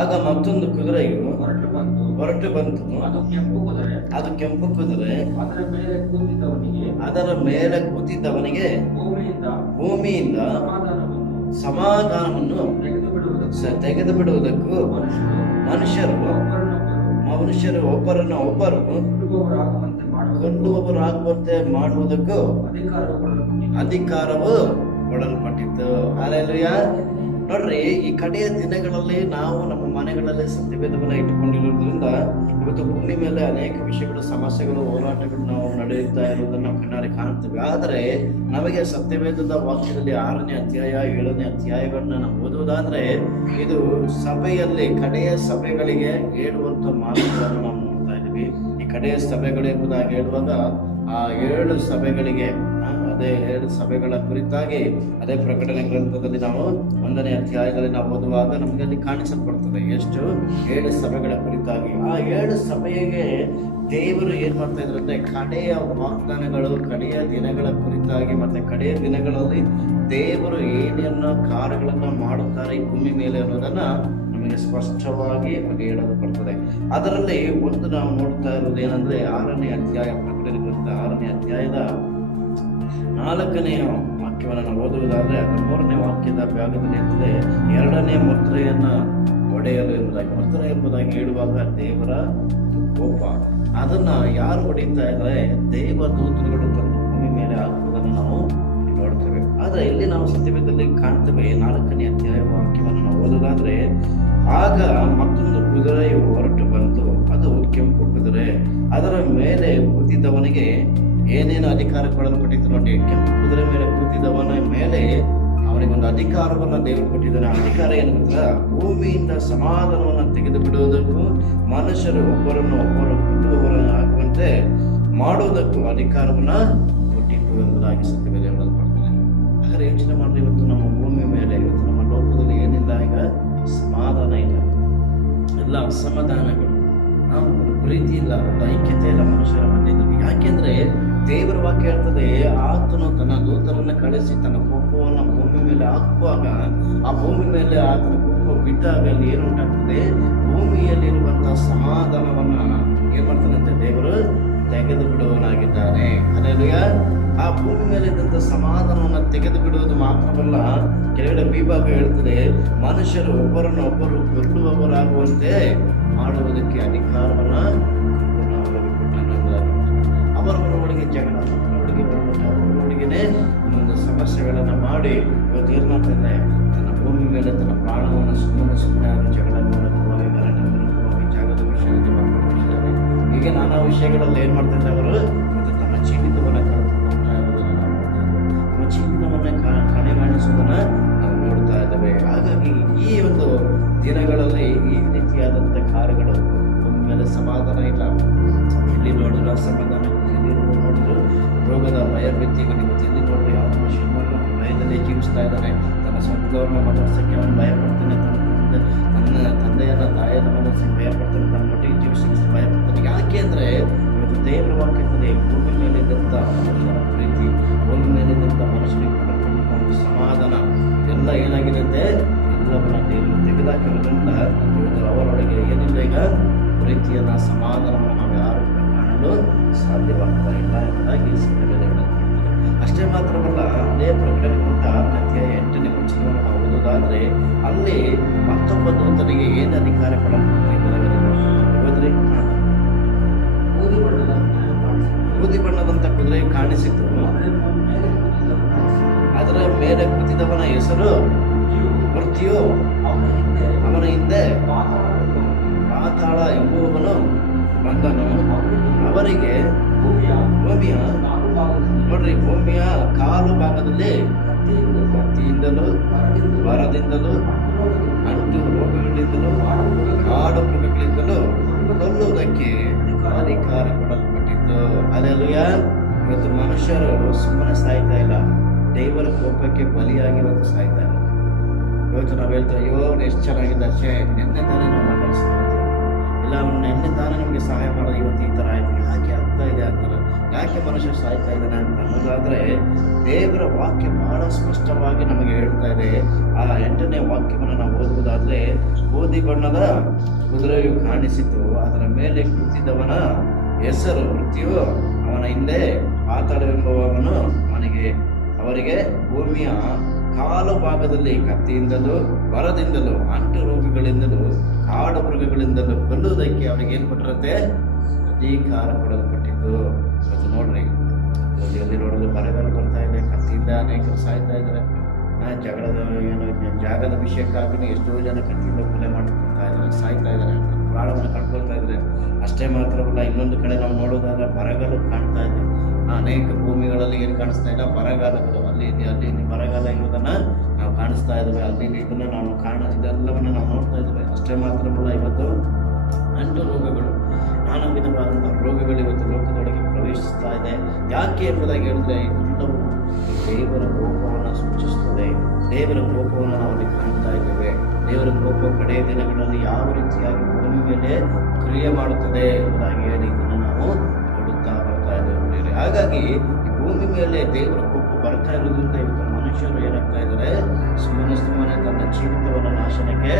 ಆಗ ಮತ್ತೊಂದು ಕುದುರೆಯು ಹೊರಟು ಬಂತು. ಅದು ಕೆಂಪು ಕುದುರೆ. ಅದರ ಮೇಲೆ ಕೂತಿದ್ದವನಿಗೆ ಭೂಮಿಯಿಂದ ಸಮಾಧಾನವನ್ನು ತೆಗೆದು ಬಿಡುವುದಕ್ಕೂ ಮನುಷ್ಯರು ಒಬ್ಬರನ್ನು ಒಬ್ಬರು ಕೊಲ್ಲುವವರಾಗುವಂತೆ ಮಾಡುವುದಕ್ಕೂ ಅಧಿಕಾರವು ಕೊಡಲ್ಪಟ್ಟಿತ್ತು. ಹಲ್ಲೆಲೂಯಾ. ನೋಡ್ರಿ, ಈ ಕಡೆಯ ದಿನಗಳಲ್ಲಿ ನಾವು ನಮ್ಮ ಮನೆಗಳಲ್ಲಿ ಸತ್ಯವೇದವನ್ನು ಇಟ್ಟುಕೊಂಡಿರುವುದರಿಂದ ಇವತ್ತು ಭೂಮಿ ಮೇಲೆ ಅನೇಕ ವಿಷಯಗಳು, ಸಮಸ್ಯೆಗಳು, ಹೋರಾಟಗಳು ನಾವು ನಡೆಯುತ್ತಾ ಇರುವುದನ್ನು ನಾವು ಕಣ್ಣಾರೆ ಕಾಣುತ್ತೇವೆ. ಆದರೆ ನಮಗೆ ಸತ್ಯವೇದದ ವಾಕ್ಯದಲ್ಲಿ 6ನೇ ಅಧ್ಯಾಯ 7ನೇ ಅಧ್ಯಾಯಗಳನ್ನ ನಾವು ಓದುವುದಾದ್ರೆ ಇದು ಸಭೆಯಲ್ಲಿ ಕಡೆಯ ಸಭೆಗಳಿಗೆ ಹೇಳುವಂತ ಮಾತುಗಳನ್ನು ನಾವು ನೋಡ್ತಾ ಇದ್ದೀವಿ. ಈ ಕಡೆಯ ಸಭೆಗಳು ಎಂಬುದಾಗಿ ಹೇಳುವಾಗ ಆ 7 ಸಭೆಗಳಿಗೆ ಅದೇ 7 ಸಭೆಗಳ ಕುರಿತಾಗಿ ಅದೇ ಪ್ರಕಟಣೆ ಗ್ರಂಥದಲ್ಲಿ ನಾವು 1ನೇ ಅಧ್ಯಾಯದಲ್ಲಿ ನಾವು ಓದುವಾಗ ನಮಗೆ ಅಲ್ಲಿ ಕಾಣಿಸಲ್ಪಡ್ತದೆ ಎಷ್ಟು 7 ಸಭೆಗಳ ಕುರಿತಾಗಿ. ಆ 7 ಸಭೆಗೆ ದೇವರು ಏನ್ ಮಾಡ್ತಾ ಇದ್ರು ಅಂದ್ರೆ ಕಡೆಯ ವಾಗ್ದಾನಗಳು, ಕಡೆಯ ದಿನಗಳ ಕುರಿತಾಗಿ ಮತ್ತೆ ಕಡೆಯ ದಿನಗಳಲ್ಲಿ ದೇವರು ಏನೇನ ಕಾರ್ಯಗಳನ್ನ ಮಾಡುತ್ತಾರೆ ಈ ಭೂಮಿ ಮೇಲೆ ಅನ್ನೋದನ್ನ ನಮಗೆ ಸ್ಪಷ್ಟವಾಗಿ ಹೇಳಲು ಬರ್ತದೆ. ಅದರಲ್ಲಿ ಒಂದು ನಾವು ನೋಡ್ತಾ ಇರೋದು ಏನಂದ್ರೆ 6ನೇ ಅಧ್ಯಾಯ, ಪ್ರಕಟಣೆ ಗ್ರಂಥ 6ನೇ ಅಧ್ಯಾಯದ 4ನೇ ವಾಕ್ಯವನ್ನು ನಾವು ಓದುವುದಾದ್ರೆ 3ನೇ ವಾಕ್ಯದ ಭಾಗದಲ್ಲಿ ಇರ್ತದೆ 2ನೇ ಮುದ್ರೆಯನ್ನ ಒಡೆಯಲು ಎಂಬುದಾಗಿ. ಮುದ್ರೆ ಎಂಬುದಾಗಿ ಹೇಳುವಾಗ ದೇವರ ಕೋಪ, ಅದನ್ನ ಯಾರು ಹೊಡಿತಾ ಇದ್ದಾರೆ? ದೇವದೂತರುಗಳು ತಂದು ಭೂಮಿ ಮೇಲೆ ಹಾಕುವುದನ್ನು ನಾವು ನೋಡ್ತೇವೆ. ಆದ್ರೆ ಇಲ್ಲಿ ನಾವು ಸತ್ಯವೇದದಲ್ಲಿ ಕಾಣ್ತೇವೆ 4ನೇ ಅಧ್ಯಾಯ ವಾಕ್ಯವನ್ನು ನಾವು ಓದುವುದಾದ್ರೆ, ಆಗ ಮತ್ತೊಂದು ಕುದುರೆಯು ಹೊರಟು ಬಂತು. ಅದು ಕೆಂಪು ಕುದುರೆ. ಅದರ ಮೇಲೆ ಕೂತಿದ್ದವನಿಗೆ ಏನೇನು ಅಧಿಕಾರ ಕೊಡಲ್ಪಟ್ಟಿತ್ತು ನೋಡಿ. ಕೆಂಪು ಕುದುರೆ ಮೇಲೆ ಕೂತಿದ್ದವನ ಮೇಲೆ ಅವನಿಗೊಂದು ಅಧಿಕಾರವನ್ನ ದೇವರು ಕೊಟ್ಟಿದ್ದಾನೆ. ಅಧಿಕಾರ ಏನು ಗೊತ್ತಾ? ಭೂಮಿಯಿಂದ ಸಮಾಧಾನವನ್ನು ತೆಗೆದು ಬಿಡುವುದಕ್ಕೂ ಮನುಷ್ಯರು ಒಬ್ಬರನ್ನು ಒಬ್ಬರು ಕೊಲ್ಲುವವರನ್ನು ಆಗುವಂತೆ ಮಾಡುವುದಕ್ಕೂ ಅಧಿಕಾರವನ್ನ ಕೊಟ್ಟಿತ್ತು ಎಂಬುದಾಗಿ ಸತ್ಯವೇದ ಹೇಳಲ್ಪಡ್ತದೆ. ಹಾಗಾದ್ರೆ ಯೋಚನೆ ಮಾಡಿದ್ರೆ ಇವತ್ತು ನಮ್ಮ ಭೂಮಿ ಮೇಲೆ, ಇವತ್ತು ನಮ್ಮ ಲೋಕದಲ್ಲಿ ಏನಿಲ್ಲ, ಈಗ ಸಮಾಧಾನ ಇಲ್ಲ, ಎಲ್ಲ ಅಸಮಾಧಾನಗಳು, ಒಂದು ಪ್ರೀತಿ ಇಲ್ಲ, ಒಂದು ಐಕ್ಯತೆ ಇಲ್ಲ ಮನುಷ್ಯರ ಮಧ್ಯದಲ್ಲಿ. ಯಾಕೆಂದ್ರೆ ದೇವರ ವಾಕ್ಯ ಹೇಳ್ತದೆ, ಆತನು ತನ್ನ ದೂತರನ್ನ ಕಳಿಸಿ ತನ್ನ ಕೋಪವನ್ನು ಭೂಮಿ ಮೇಲೆ ಹಾಕುವಾಗ ಆ ಭೂಮಿ ಮೇಲೆ ಆತನ ಕೋಪ ಬಿಟ್ಟಾಗ ಅಲ್ಲಿ ಏನುಂಟಾಗ್ತದೆ? ಭೂಮಿಯಲ್ಲಿರುವಂತಹ ಸಮಾಧಾನವನ್ನ ಏನ್ ಮಾಡ್ತಾನಂತೆ? ದೇವರು ತೆಗೆದು ಬಿಡುವನಾಗಿದ್ದಾನೆ. ಹಲ್ಲೆಲೂಯಾ. ಆ ಭೂಮಿ ಮೇಲೆ ಇದ್ದಂತ ಸಮಾಧಾನವನ್ನ ತೆಗೆದು ಬಿಡುವುದು ಮಾತ್ರವಲ್ಲ, ಕೆಳಗಡೆ ವಿಭಾಗ ಹೇಳ್ತದೆ, ಮನುಷ್ಯರು ಒಬ್ಬರನ್ನು ಒಬ್ಬರು ಕೊಲ್ಲುವವರಾಗುವಂತೆ ಮಾಡುವುದಕ್ಕೆ ಅಧಿಕಾರವನ್ನ ಅವರವರೊಳಗೆ ಜಗಳ, ಅವರೊಳಗೆನೆ ಒಂದೊಂದು ಸಮಸ್ಯೆಗಳನ್ನ ಮಾಡಿ ಇವತ್ತು ಏನ್ ಮಾಡ್ತಿದ್ದಾರೆ? ತನ್ನ ಭೂಮಿ ಮೇಲೆ ತನ್ನ ಪ್ರಾಣವನ್ನು ಸುಮ್ಮನೆ ಜಗಳ ಮೂಲಕವಾಗಿ, ಗಲಾಟೆ ಮೂಲಕವಾಗಿ, ಜಾಗದ ವಿಷಯದಲ್ಲಿ ಹೀಗೆ ನಾನಾ ವಿಷಯಗಳಲ್ಲಿ ಏನ್ ಮಾಡ್ತಿದ್ದಾರೆ ಅವರು? ಇವತ್ತು ತಮ್ಮ ಜೀವಿತವನ್ನ ಕಳೆದುಕೊಳ್ತಾ ಇರೋದನ್ನ ನಾವು ನೋಡ್ತಾ ಇದ್ದೇವೆ. ನಮ್ಮ ಜೀವಿತವನ್ನ ಕಡೆಗಾಣಿಸೋದನ್ನ ನಾವು ನೋಡ್ತಾ ಇದ್ದೇವೆ. ಹಾಗಾಗಿ ಈ ಒಂದು ದಿನಗಳಲ್ಲಿ ಈ ರೀತಿಯಾದಂಥ ಕಾರ್ಯಗಳು ಭೂಮಿ ಮೇಲೆ ಸಮಾಧಾನ ಇಲ್ಲ. ಎಲ್ಲಿ ನೋಡಿದ್ರು ಅಸಮಾಧಾನ, ಎಲ್ಲಿ ನೋಡಿದ್ರು ರೋಗದ ಭಯಭೀತಿಗಳು. ಇವತ್ತು ಎಲ್ಲಿ ನೋಡಿದ್ರು ಯಾವ ಮನುಷ್ಯ ಭಯದಲ್ಲಿ ಜೀವಿಸ್ತಾ ಇದ್ದಾನೆ. ತನ್ನ ಸ್ವಂತದವ್ರನ್ನ ಮಾತಾಡ್ಸಕ್ಕೆ ಅವನು ಭಯ ಪಡ್ತಾನೆ, ತನ್ನ ತಂದೆಯನ್ನ ತಾಯಿಯನ್ನ ಮಾತಾಡ್ಸಕ್ಕೆ ಭಯ ಪಡ್ತಾನೆ, ತನ್ನ ಮಟ್ಟಿಗೆ ಜೀವಿಸಕ್ಕೆ ಭಯ ಪಡ್ತಾನೆ. ಯಾಕೆ ಅಂದ್ರೆ ಇವತ್ತು ದೇವರ ವಾಕ್ಯದಲ್ಲಿ ಭೂಮಿ ಮೇಲಿದ್ದಂಥ ಮನುಷ್ಯರ ಪ್ರೀತಿ, ಭೂಮಿ ಮೇಲಿದ್ದಂಥ ಮನುಷ್ಯರಿಗೆ ಪಡೆದುಕೊಂಡು ಸಮಾಧಾನ ಎಲ್ಲ ಏನಾಗಿದೆ ಅಂದ್ರೆ ಎಲ್ಲವನ್ನ ದೇವರು ತೆಗೆದಾಕಿರೋದ್ರಿಂದ ಇವತ್ತು ಅವರೊಳಗೆ ಏನಿಲ್ಲ, ಈಗ ಪ್ರೀತಿಯನ್ನ ಸಮಾಧಾನವನ್ನು ನಾವು ಯಾರು ಕಾಣಲು ಸಾಧ್ಯವಾಗ್ತಾ ಇಲ್ಲ ಎಂಬುದಾಗಿ ಸತ್ಯವೇದ ಹೇಳಲ್ಪಡ್ತದೆ. ಅಷ್ಟೇ ಮಾತ್ರವಲ್ಲ, ಅದೇ ಪ್ರಕಟಣೆ ಗ್ರಂಥ 6ನೇ ಅಧ್ಯಾಯ 8ನೇ ವಚನವನ್ನು ನಾವು ಓದೋದಾದ್ರೆ ಅಲ್ಲಿ ಮತ್ತೊಬ್ಬ ದೂತನಿಗೆ ಏನು ಅಧಿಕಾರ ಕೊಡಲ್ಪಟ್ಟಿದೆ ಎಂಬುದಾಗಿ ಬೂದಿ ಬಣ್ಣದಂತ ಕುದುರೆ ಕಾಣಿಸಿತು. ಅದರ ಮೇಲೆ ಕೂತಿದವನ ಹೆಸರು ಮೃತ್ಯು, ಅವನ ಹಿಂದೆ ಪಾತಾಳ ಎಂಬುವವನು ಬಂದನು. ಅವರಿಗೆ ಭೂಮಿಯ ನೋಡ್ರಿ, ಭೂಮಿಯ ಕಾಲು ಭಾಗದಲ್ಲಿ ಕತ್ತಿಯಿಂದಲೂ, ಬರದಿಂದಲೂ, ಅಂಟು ರೋಗಗಳಿಂದಲೂ, ಕಾಡು ಮೃಗಗಳಿಂದಲೂ ಕೊಲ್ಲುವುದಕ್ಕೆ ಅಧಿಕಾರ ಕೊಡಲ್ಪಟ್ಟಿತ್ತು. ಹಲ್ಲೆಲೂಯಾ. ಇವತ್ತು ಮನುಷ್ಯರು ಸುಮ್ಮನೆ ಸಾಯ್ತಾ ಇಲ್ಲ, ದೇವರ ಕೋಪಕ್ಕೆ ಬಲಿಯಾಗಿ ಇವತ್ತು ಸಾಯ್ತಾ ಇಲ್ಲ. ಇವತ್ತು ನಾವು ಹೇಳ್ತೇವೆ, ಅಯ್ಯೋ ಅವ್ನು ಎಷ್ಟು ಚೆನ್ನಾಗಿದೆ, ಅಷ್ಟೇ ನಿನ್ನೆ ತಾನೇ ನಾವು ಮಾತಾಡ್ಸ್ತೀವಿ, ಇಲ್ಲ ಅವ್ನು ನಿನ್ನೆ ತಾನೇ ನಮಗೆ ಸಹಾಯ ಮಾಡೋದು, ಇವತ್ತು ಈ ಥರ ಆಯ್ತು. ಯಾಕೆ ಆಗ್ತಾ ಇದೆ ಆ ಥರ? ಯಾಕೆ ಯಾಕೆ ಮನುಷ್ಯ ಸಾಯ್ತಾ ಇದ್ದಾನೆ ಅಂತ ಅನ್ನೋದಾದ್ರೆ ದೇವರ ವಾಕ್ಯ ಬಹಳ ಸ್ಪಷ್ಟವಾಗಿ ನಮಗೆ ಹೇಳ್ತಾ ಇದೆ. ಆ 8ನೇ ವಾಕ್ಯವನ್ನು ನಾವು ಓದುವುದಾದ್ರೆ, ಗೋಧಿ ಬಣ್ಣದ ಕುದುರೆಯು ಕಾಣಿಸಿತು, ಅದರ ಮೇಲೆ ಕೂತಿದ್ದವನ ಹೆಸರು ಮೃತ್ಯು, ಅವನ ಹಿಂದೆ ಪಾತಾಳವೆಂಬುವವನು ಅವರಿಗೆ ಭೂಮಿಯ ಕಾಲು ಭಾಗದಲ್ಲಿ ಕತ್ತಿಯಿಂದಲೂ ಬರದಿಂದಲೂ ಅಂಟು ರೋಗಗಳಿಂದಲೂ ಕಾಡು ಮೃಗಗಳಿಂದಲೂ ಕೊಲ್ಲುವುದಕ್ಕೆ ಅವರಿಗೆ ಏನ್ ಕೊಟ್ಟಿರುತ್ತೆ? ಅಧಿಕಾರ ಕೊಡಲ್ಪಟ್ಟಿದ್ದು. ಅದು ನೋಡ್ರಿ, ಎಲ್ಲಿ ನೋಡಲು ಬರಗಾಲ ಬರ್ತಾ ಇದೆ, ಕತ್ತಿಯಿಂದ ಅನೇಕರು ಸಾಯ್ತಾ ಇದ್ದಾರೆ. ಜಾಗದ ವಿಷಯಕ್ಕಾಗಿ ಎಷ್ಟೋ ಜನ ಕತ್ತಿಯಿಂದ ಕೊಲೆ ಮಾಡ್ತಾ ಇದ್ದಾರೆ, ಸಾಯ್ತಾ ಇದ್ದಾರೆ, ಪ್ರಾಣವನ್ನು ಕಳ್ಕೊಳ್ತಾ ಇದ್ದಾರೆ. ಅಷ್ಟೇ ಮಾತ್ರವಲ್ಲ, ಇನ್ನೊಂದು ಕಡೆ ನಾವು ನೋಡೋದಾದ್ರೆ ಬರಗಾಲ ಕಾಣ್ತಾ ಇದೆ. ಅನೇಕ ಭೂಮಿಗಳಲ್ಲಿ ಏನು ಕಾಣಿಸ್ತಾ ಇಲ್ಲ, ಬರಗಾಲಗಳು ಅಲ್ಲಿ ಬರಗಾಲ ಇರುವುದನ್ನ ನಾವು ಕಾಣಿಸ್ತಾ ಇದ್ದೇವೆ. ಅಲ್ಲಿ ಇದನ್ನ ನಾವು ಇದೆಲ್ಲವನ್ನ ನಾವು ನೋಡ್ತಾ ಇದ್ದೇವೆ. ಅಷ್ಟೇ ಮಾತ್ರವಲ್ಲ, ಇವತ್ತು ಅಂಟು ರೋಗಗಳು, ನಾನಾ ವಿಧವಾದಂತಹ ರೋಗಗಳು ಇವತ್ತು ಲೋಕದೊಳಗೆ ಪ್ರವೇಶಿಸ್ತಾ ಇದೆ. ಯಾಕೆ ಎಂಬುದಾಗಿ ಹೇಳಿದ್ರೆ, ಇದೆಲ್ಲವೂ ದೇವರ ಕೋಪವನ್ನು ಸೂಚಿಸುತ್ತದೆ. ದೇವರ ಕೋಪವನ್ನು ನಾವು ಅಲ್ಲಿ ಕಾಣ್ತಾ ಇದ್ದೇವೆ. ದೇವರ ಕೋಪ ಕಡೆಯ ದಿನಗಳಲ್ಲಿ ಯಾವ ರೀತಿಯಾಗಿ ಭೂಮಿ ಮೇಲೆ ಕ್ರಿಯೆ ಮಾಡುತ್ತದೆ ಎಂಬುದಾಗಿ ಹೇಳಿ ಇದನ್ನು ನಾವು ನೋಡುತ್ತಾ ಬರ್ತಾ ಇದ್ದೇವೆ. ಹಾಗಾಗಿ ಈ ಭೂಮಿ ಮೇಲೆ ದೇವರ ಕೋಪ ಬರ್ತಾ ಇರೋದ್ರಿಂದ ಇವತ್ತು ಮನುಷ್ಯರು ಏನಾಗ್ತಾ ಇದ್ದಾರೆ, ಸುಮ್ಮನೆ ತನ್ನ ಜೀವಿತವನ್ನು ನಾಶನಕ್ಕೆ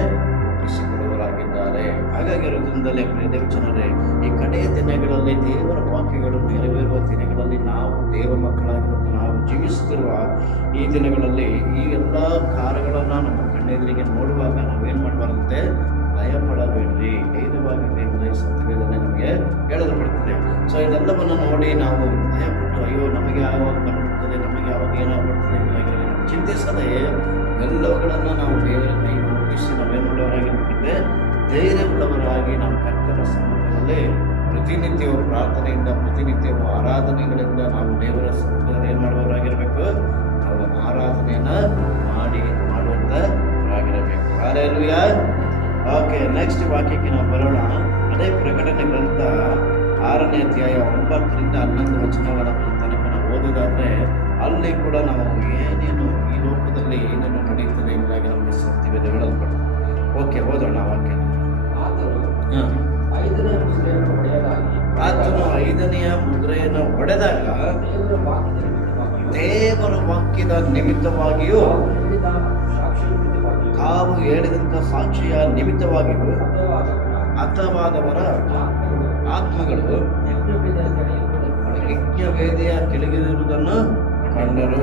ಒಪ್ಪಿಸಿಕೊಡುವರಾಗಿದ್ದಾರೆ. ಹಾಗಾಗಿ ಇರೋದ್ರಿಂದಲೇ ದೇವ ಜನರೇ, ಈ ಕಡೆಯ ದಿನಗಳಲ್ಲಿ ದೇವರ ವಾಕ್ಯಗಳು ನೆರವೇರುವ ದಿನಗಳಲ್ಲಿ ನಾವು ದೇವರ ಮಕ್ಕಳಾಗಿರುವುದು ನಾವು ಜೀವಿಸುತ್ತಿರುವ ಈ ದಿನಗಳಲ್ಲಿ ಈ ಎಲ್ಲ ಕಾರ್ಯಗಳನ್ನ ನಮ್ಮ ಕಣ್ಣೆದುರಿಗೆ ನೋಡುವಾಗ ನಾವೇನ್ ಮಾಡಬಾರಂತೆ? ಭಯಪಡಬೇಡ್ರಿ, ಧೈರ್ಯವಾಗಿ ದೇವರ ಸತ್ಯವೇದನೆ ನಮಗೆ ಹೇಳಲ್ಪಡುತ್ತದೆ. ಸೊ ಇದೆಲ್ಲವನ್ನು ನೋಡಿ ನಾವು ಭಯಪಟ್ಟು ಅಯ್ಯೋ ನಮಗೆ ಯಾವಾಗ ಬಂದ್ಬಿಡ್ತದೆ, ನಮಗೆ ಯಾವಾಗ ಏನಾಗ್ಬಿಡ್ತದೆ ಎಂಬುದಾಗಿ ಚಿಂತಿಸದೆ ಎಲ್ಲವುಗಳನ್ನು ನಾವು ದೇವರ ಕೈಗೆ ಒಪ್ಪಿಸಿ ನಾವೇನು ಮಾಡುವವರಾಗಿರ್ಬೇಕಿದೆ? ಧೈರ್ಯವುಳ್ಳವರಾಗಿ ನಾವು ಕರ್ತನ ಸಮ್ಮುಖದಲ್ಲಿ ಪ್ರತಿನಿತ್ಯವೂ ಪ್ರಾರ್ಥನೆಯಿಂದ, ಪ್ರತಿನಿತ್ಯವೂ ಆರಾಧನೆಗಳಿಂದ ನಾವು ದೇವರ ಸಮ್ಮುಖದಲ್ಲಿ ಏನು ಮಾಡುವವರಾಗಿರ್ಬೇಕು? ನಾವು ಆರಾಧನೆಯನ್ನ ಮಾಡುವಂತವರಾಗಿರಬೇಕು. ಹಲ್ಲೆಲೂಯಾ. ಓಕೆ, ನೆಕ್ಸ್ಟ್ ವಾಕ್ಯಕ್ಕೆ ನಾವು ಬರೋಣ. ಅದೇ ಪ್ರಕಟಣೆ ಗ್ರಂಥ 6ನೇ ಅಧ್ಯಾಯ 9ರಿಂದ 11 ವಚನಗಳ ತನಕ ನಾವು ಓದೋದಾದ್ರೆ, ಅಲ್ಲಿ ಕೂಡ ನಾವು ಏನೇನು ಈ ಲೋಕದಲ್ಲಿ ಏನೇನು ನಡೆಯುತ್ತದೆ ಎಂಬುದಾಗಿ ನಮಗೆ ಸತ್ಯವೇದ ಹೇಳಲ್ಪಡುತ್ತೆ. ಓಕೆ, ಓದೋಣ ವಾಕ್ಯ. ಆತನು 5ನೆಯ ಮುದ್ರೆಯನ್ನು ಒಡೆದಾಗ ದೇವರ ವಾಕ್ಯದ ನಿಮಿತ್ತವಾಗಿಯೂ ತಾವು ಹೇಳಿದಂಥ ಸಾಕ್ಷಿಯ ನಿಮಿತ್ತವಾಗಿಯೂ ಹತವಾದವರ ಆತ್ಮಗಳು ಯಜ್ಞವೇದಿಯ ಕೆಳಗಿರುವುದನ್ನು ಕಂಡರು.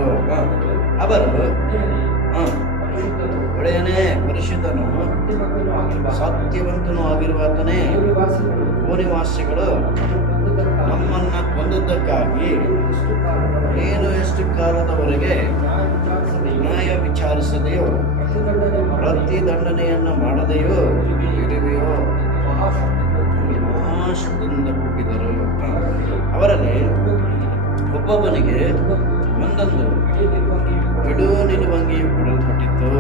ಅವರು ಒಡೆಯನೇ, ಪರಿಶುದ್ಧನು, ಸತ್ಯವಂತನೂ ಆಗಿರುವಾತನೇ, ಭೂನಿವಾಸಿಗಳು ನಮ್ಮನ್ನ ಕೊಂದದ್ದಕ್ಕಾಗಿ ನೀನು ಎಷ್ಟು ಕಾಲದವರೆಗೆ ನ್ಯಾಯ ವಿಚಾರಿಸದೆಯೋ ಪ್ರತಿ ದಂಡನೆಯನ್ನು ಮಾಡದೆಯೋ ಇರುವೆಯೋ? ಮಹಾಶಬ್ದದಿಂದ ಕೂಗಿದರು. ಅವರಲ್ಲಿ ಒಬ್ಬೊಬ್ಬನಿಗೆ ಒಂದೊಂದು ಬಿಡು ನಿಲುವಂಗಿಯು ಕೊಡಲ್ಪಟ್ಟಿತ್ತು.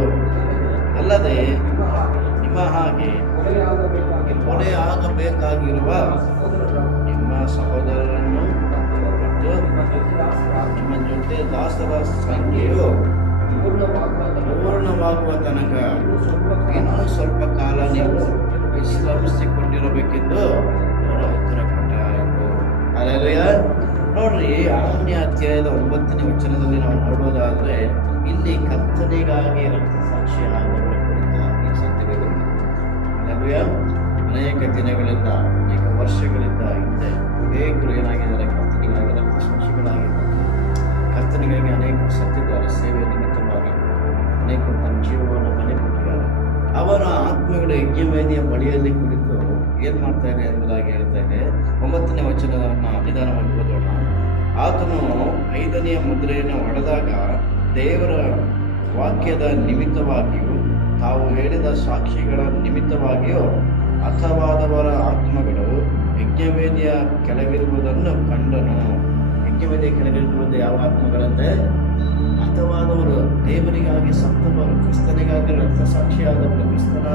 ಅಲ್ಲದೆ ನಿಮ್ಮ ಹಾಗೆ ಕೊಲೆ ಆಗಬೇಕಾಗಿರುವ ನಿಮ್ಮ ಸಹೋದರರನ್ನು ಮತ್ತು ನಿಮ್ಮ ಜೊತೆ ದಾಸರ ಸಂಖ್ಯೆಯು ಪೂರ್ಣವಾಗುವ ತನಕ ಇನ್ನೂ ಸ್ವಲ್ಪ ಕಾಲ ನೀವು ವಿಶ್ರಮಿಸಿಕೊಂಡಿರಬೇಕೆಂದು ಉತ್ತರ ಕೊಟ್ಟಾಯಿತು. ಹಲ್ಲೆಲೂಯಾ. ನೋಡ್ರಿ, 6ನೇ ಅಧ್ಯಾಯದ 9ನೇ ವಚನದಲ್ಲಿ ನಾವು ನೋಡೋದಾದ್ರೆ, ಇಲ್ಲಿ ಕರ್ತನಿಗಾಗಿ ರಕ್ತಸಾಕ್ಷಿ ಆದವರ ಕುರಿತಾಗಿ ಸತ್ಯವೇದ. ಹಲ್ಲೆಲೂಯಾ. ಅನೇಕ ದಿನಗಳಿಂದ, ಅನೇಕ ವರ್ಷಗಳಿಂದ ಹಿಂದೆ ಅನೇಕರು ಏನಾಗಿದ್ದಾರೆ? ಕರ್ತನಿಗಾಗಿ ರಕ್ತಸಾಕ್ಷಿಗಳಾಗಿದ್ದಾರೆ. ಕರ್ತನಿಗಾಗಿ ಅನೇಕರು ಸತ್ತಿದ್ದಾರೆ. ಸೇವೆ ನಿಮಿತ್ತವಾಗಿ ಅನೇಕರು ತಮ್ಮ ಜೀವವನ್ನು ಮನೆ ಕೊಟ್ಟಿದ್ದಾರೆ. ಅವರ ಆತ್ಮಗಳು ಯಜ್ಞವೇದಿಯ ಬಳಿಯಲ್ಲಿ ಕುಳಿತು ಏನ್ ಮಾಡ್ತಾ ಇದೆ ಎಂಬುದಾಗಿ ಹೇಳ್ತಾ ಇದೆ. 9ನೇ ವಚನವನ್ನು ನಿಧಾನವಾಗಿ ಓದೋಣ. ಆತನು 5ನೆಯ ಮುದ್ರೆಯನ್ನು ಒಡೆದಾಗ ದೇವರ ವಾಕ್ಯದ ನಿಮಿತ್ತವಾಗಿಯೂ ತಾವು ಹೇಳಿದ ಸಾಕ್ಷಿಗಳ ನಿಮಿತ್ತವಾಗಿಯೂ ಹತವಾದವರ ಆತ್ಮಗಳು ಯಜ್ಞವೇದಿಯ ಕೆಳಗಿರುವುದನ್ನು ಕಂಡನು. ಯಜ್ಞವೇದಿಯ ಕೆಳಗಿರುವುದು ಯಾವ ಆತ್ಮಗಳಂತೆ? ಹತವಾದವರು, ದೇವರಿಗಾಗಿ ಸತ್ತವರು, ಕ್ರಿಸ್ತನಿಗಾಗಿ ರಕ್ತಸಾಕ್ಷಿಯಾದವರು, ಕ್ರಿಸ್ತನ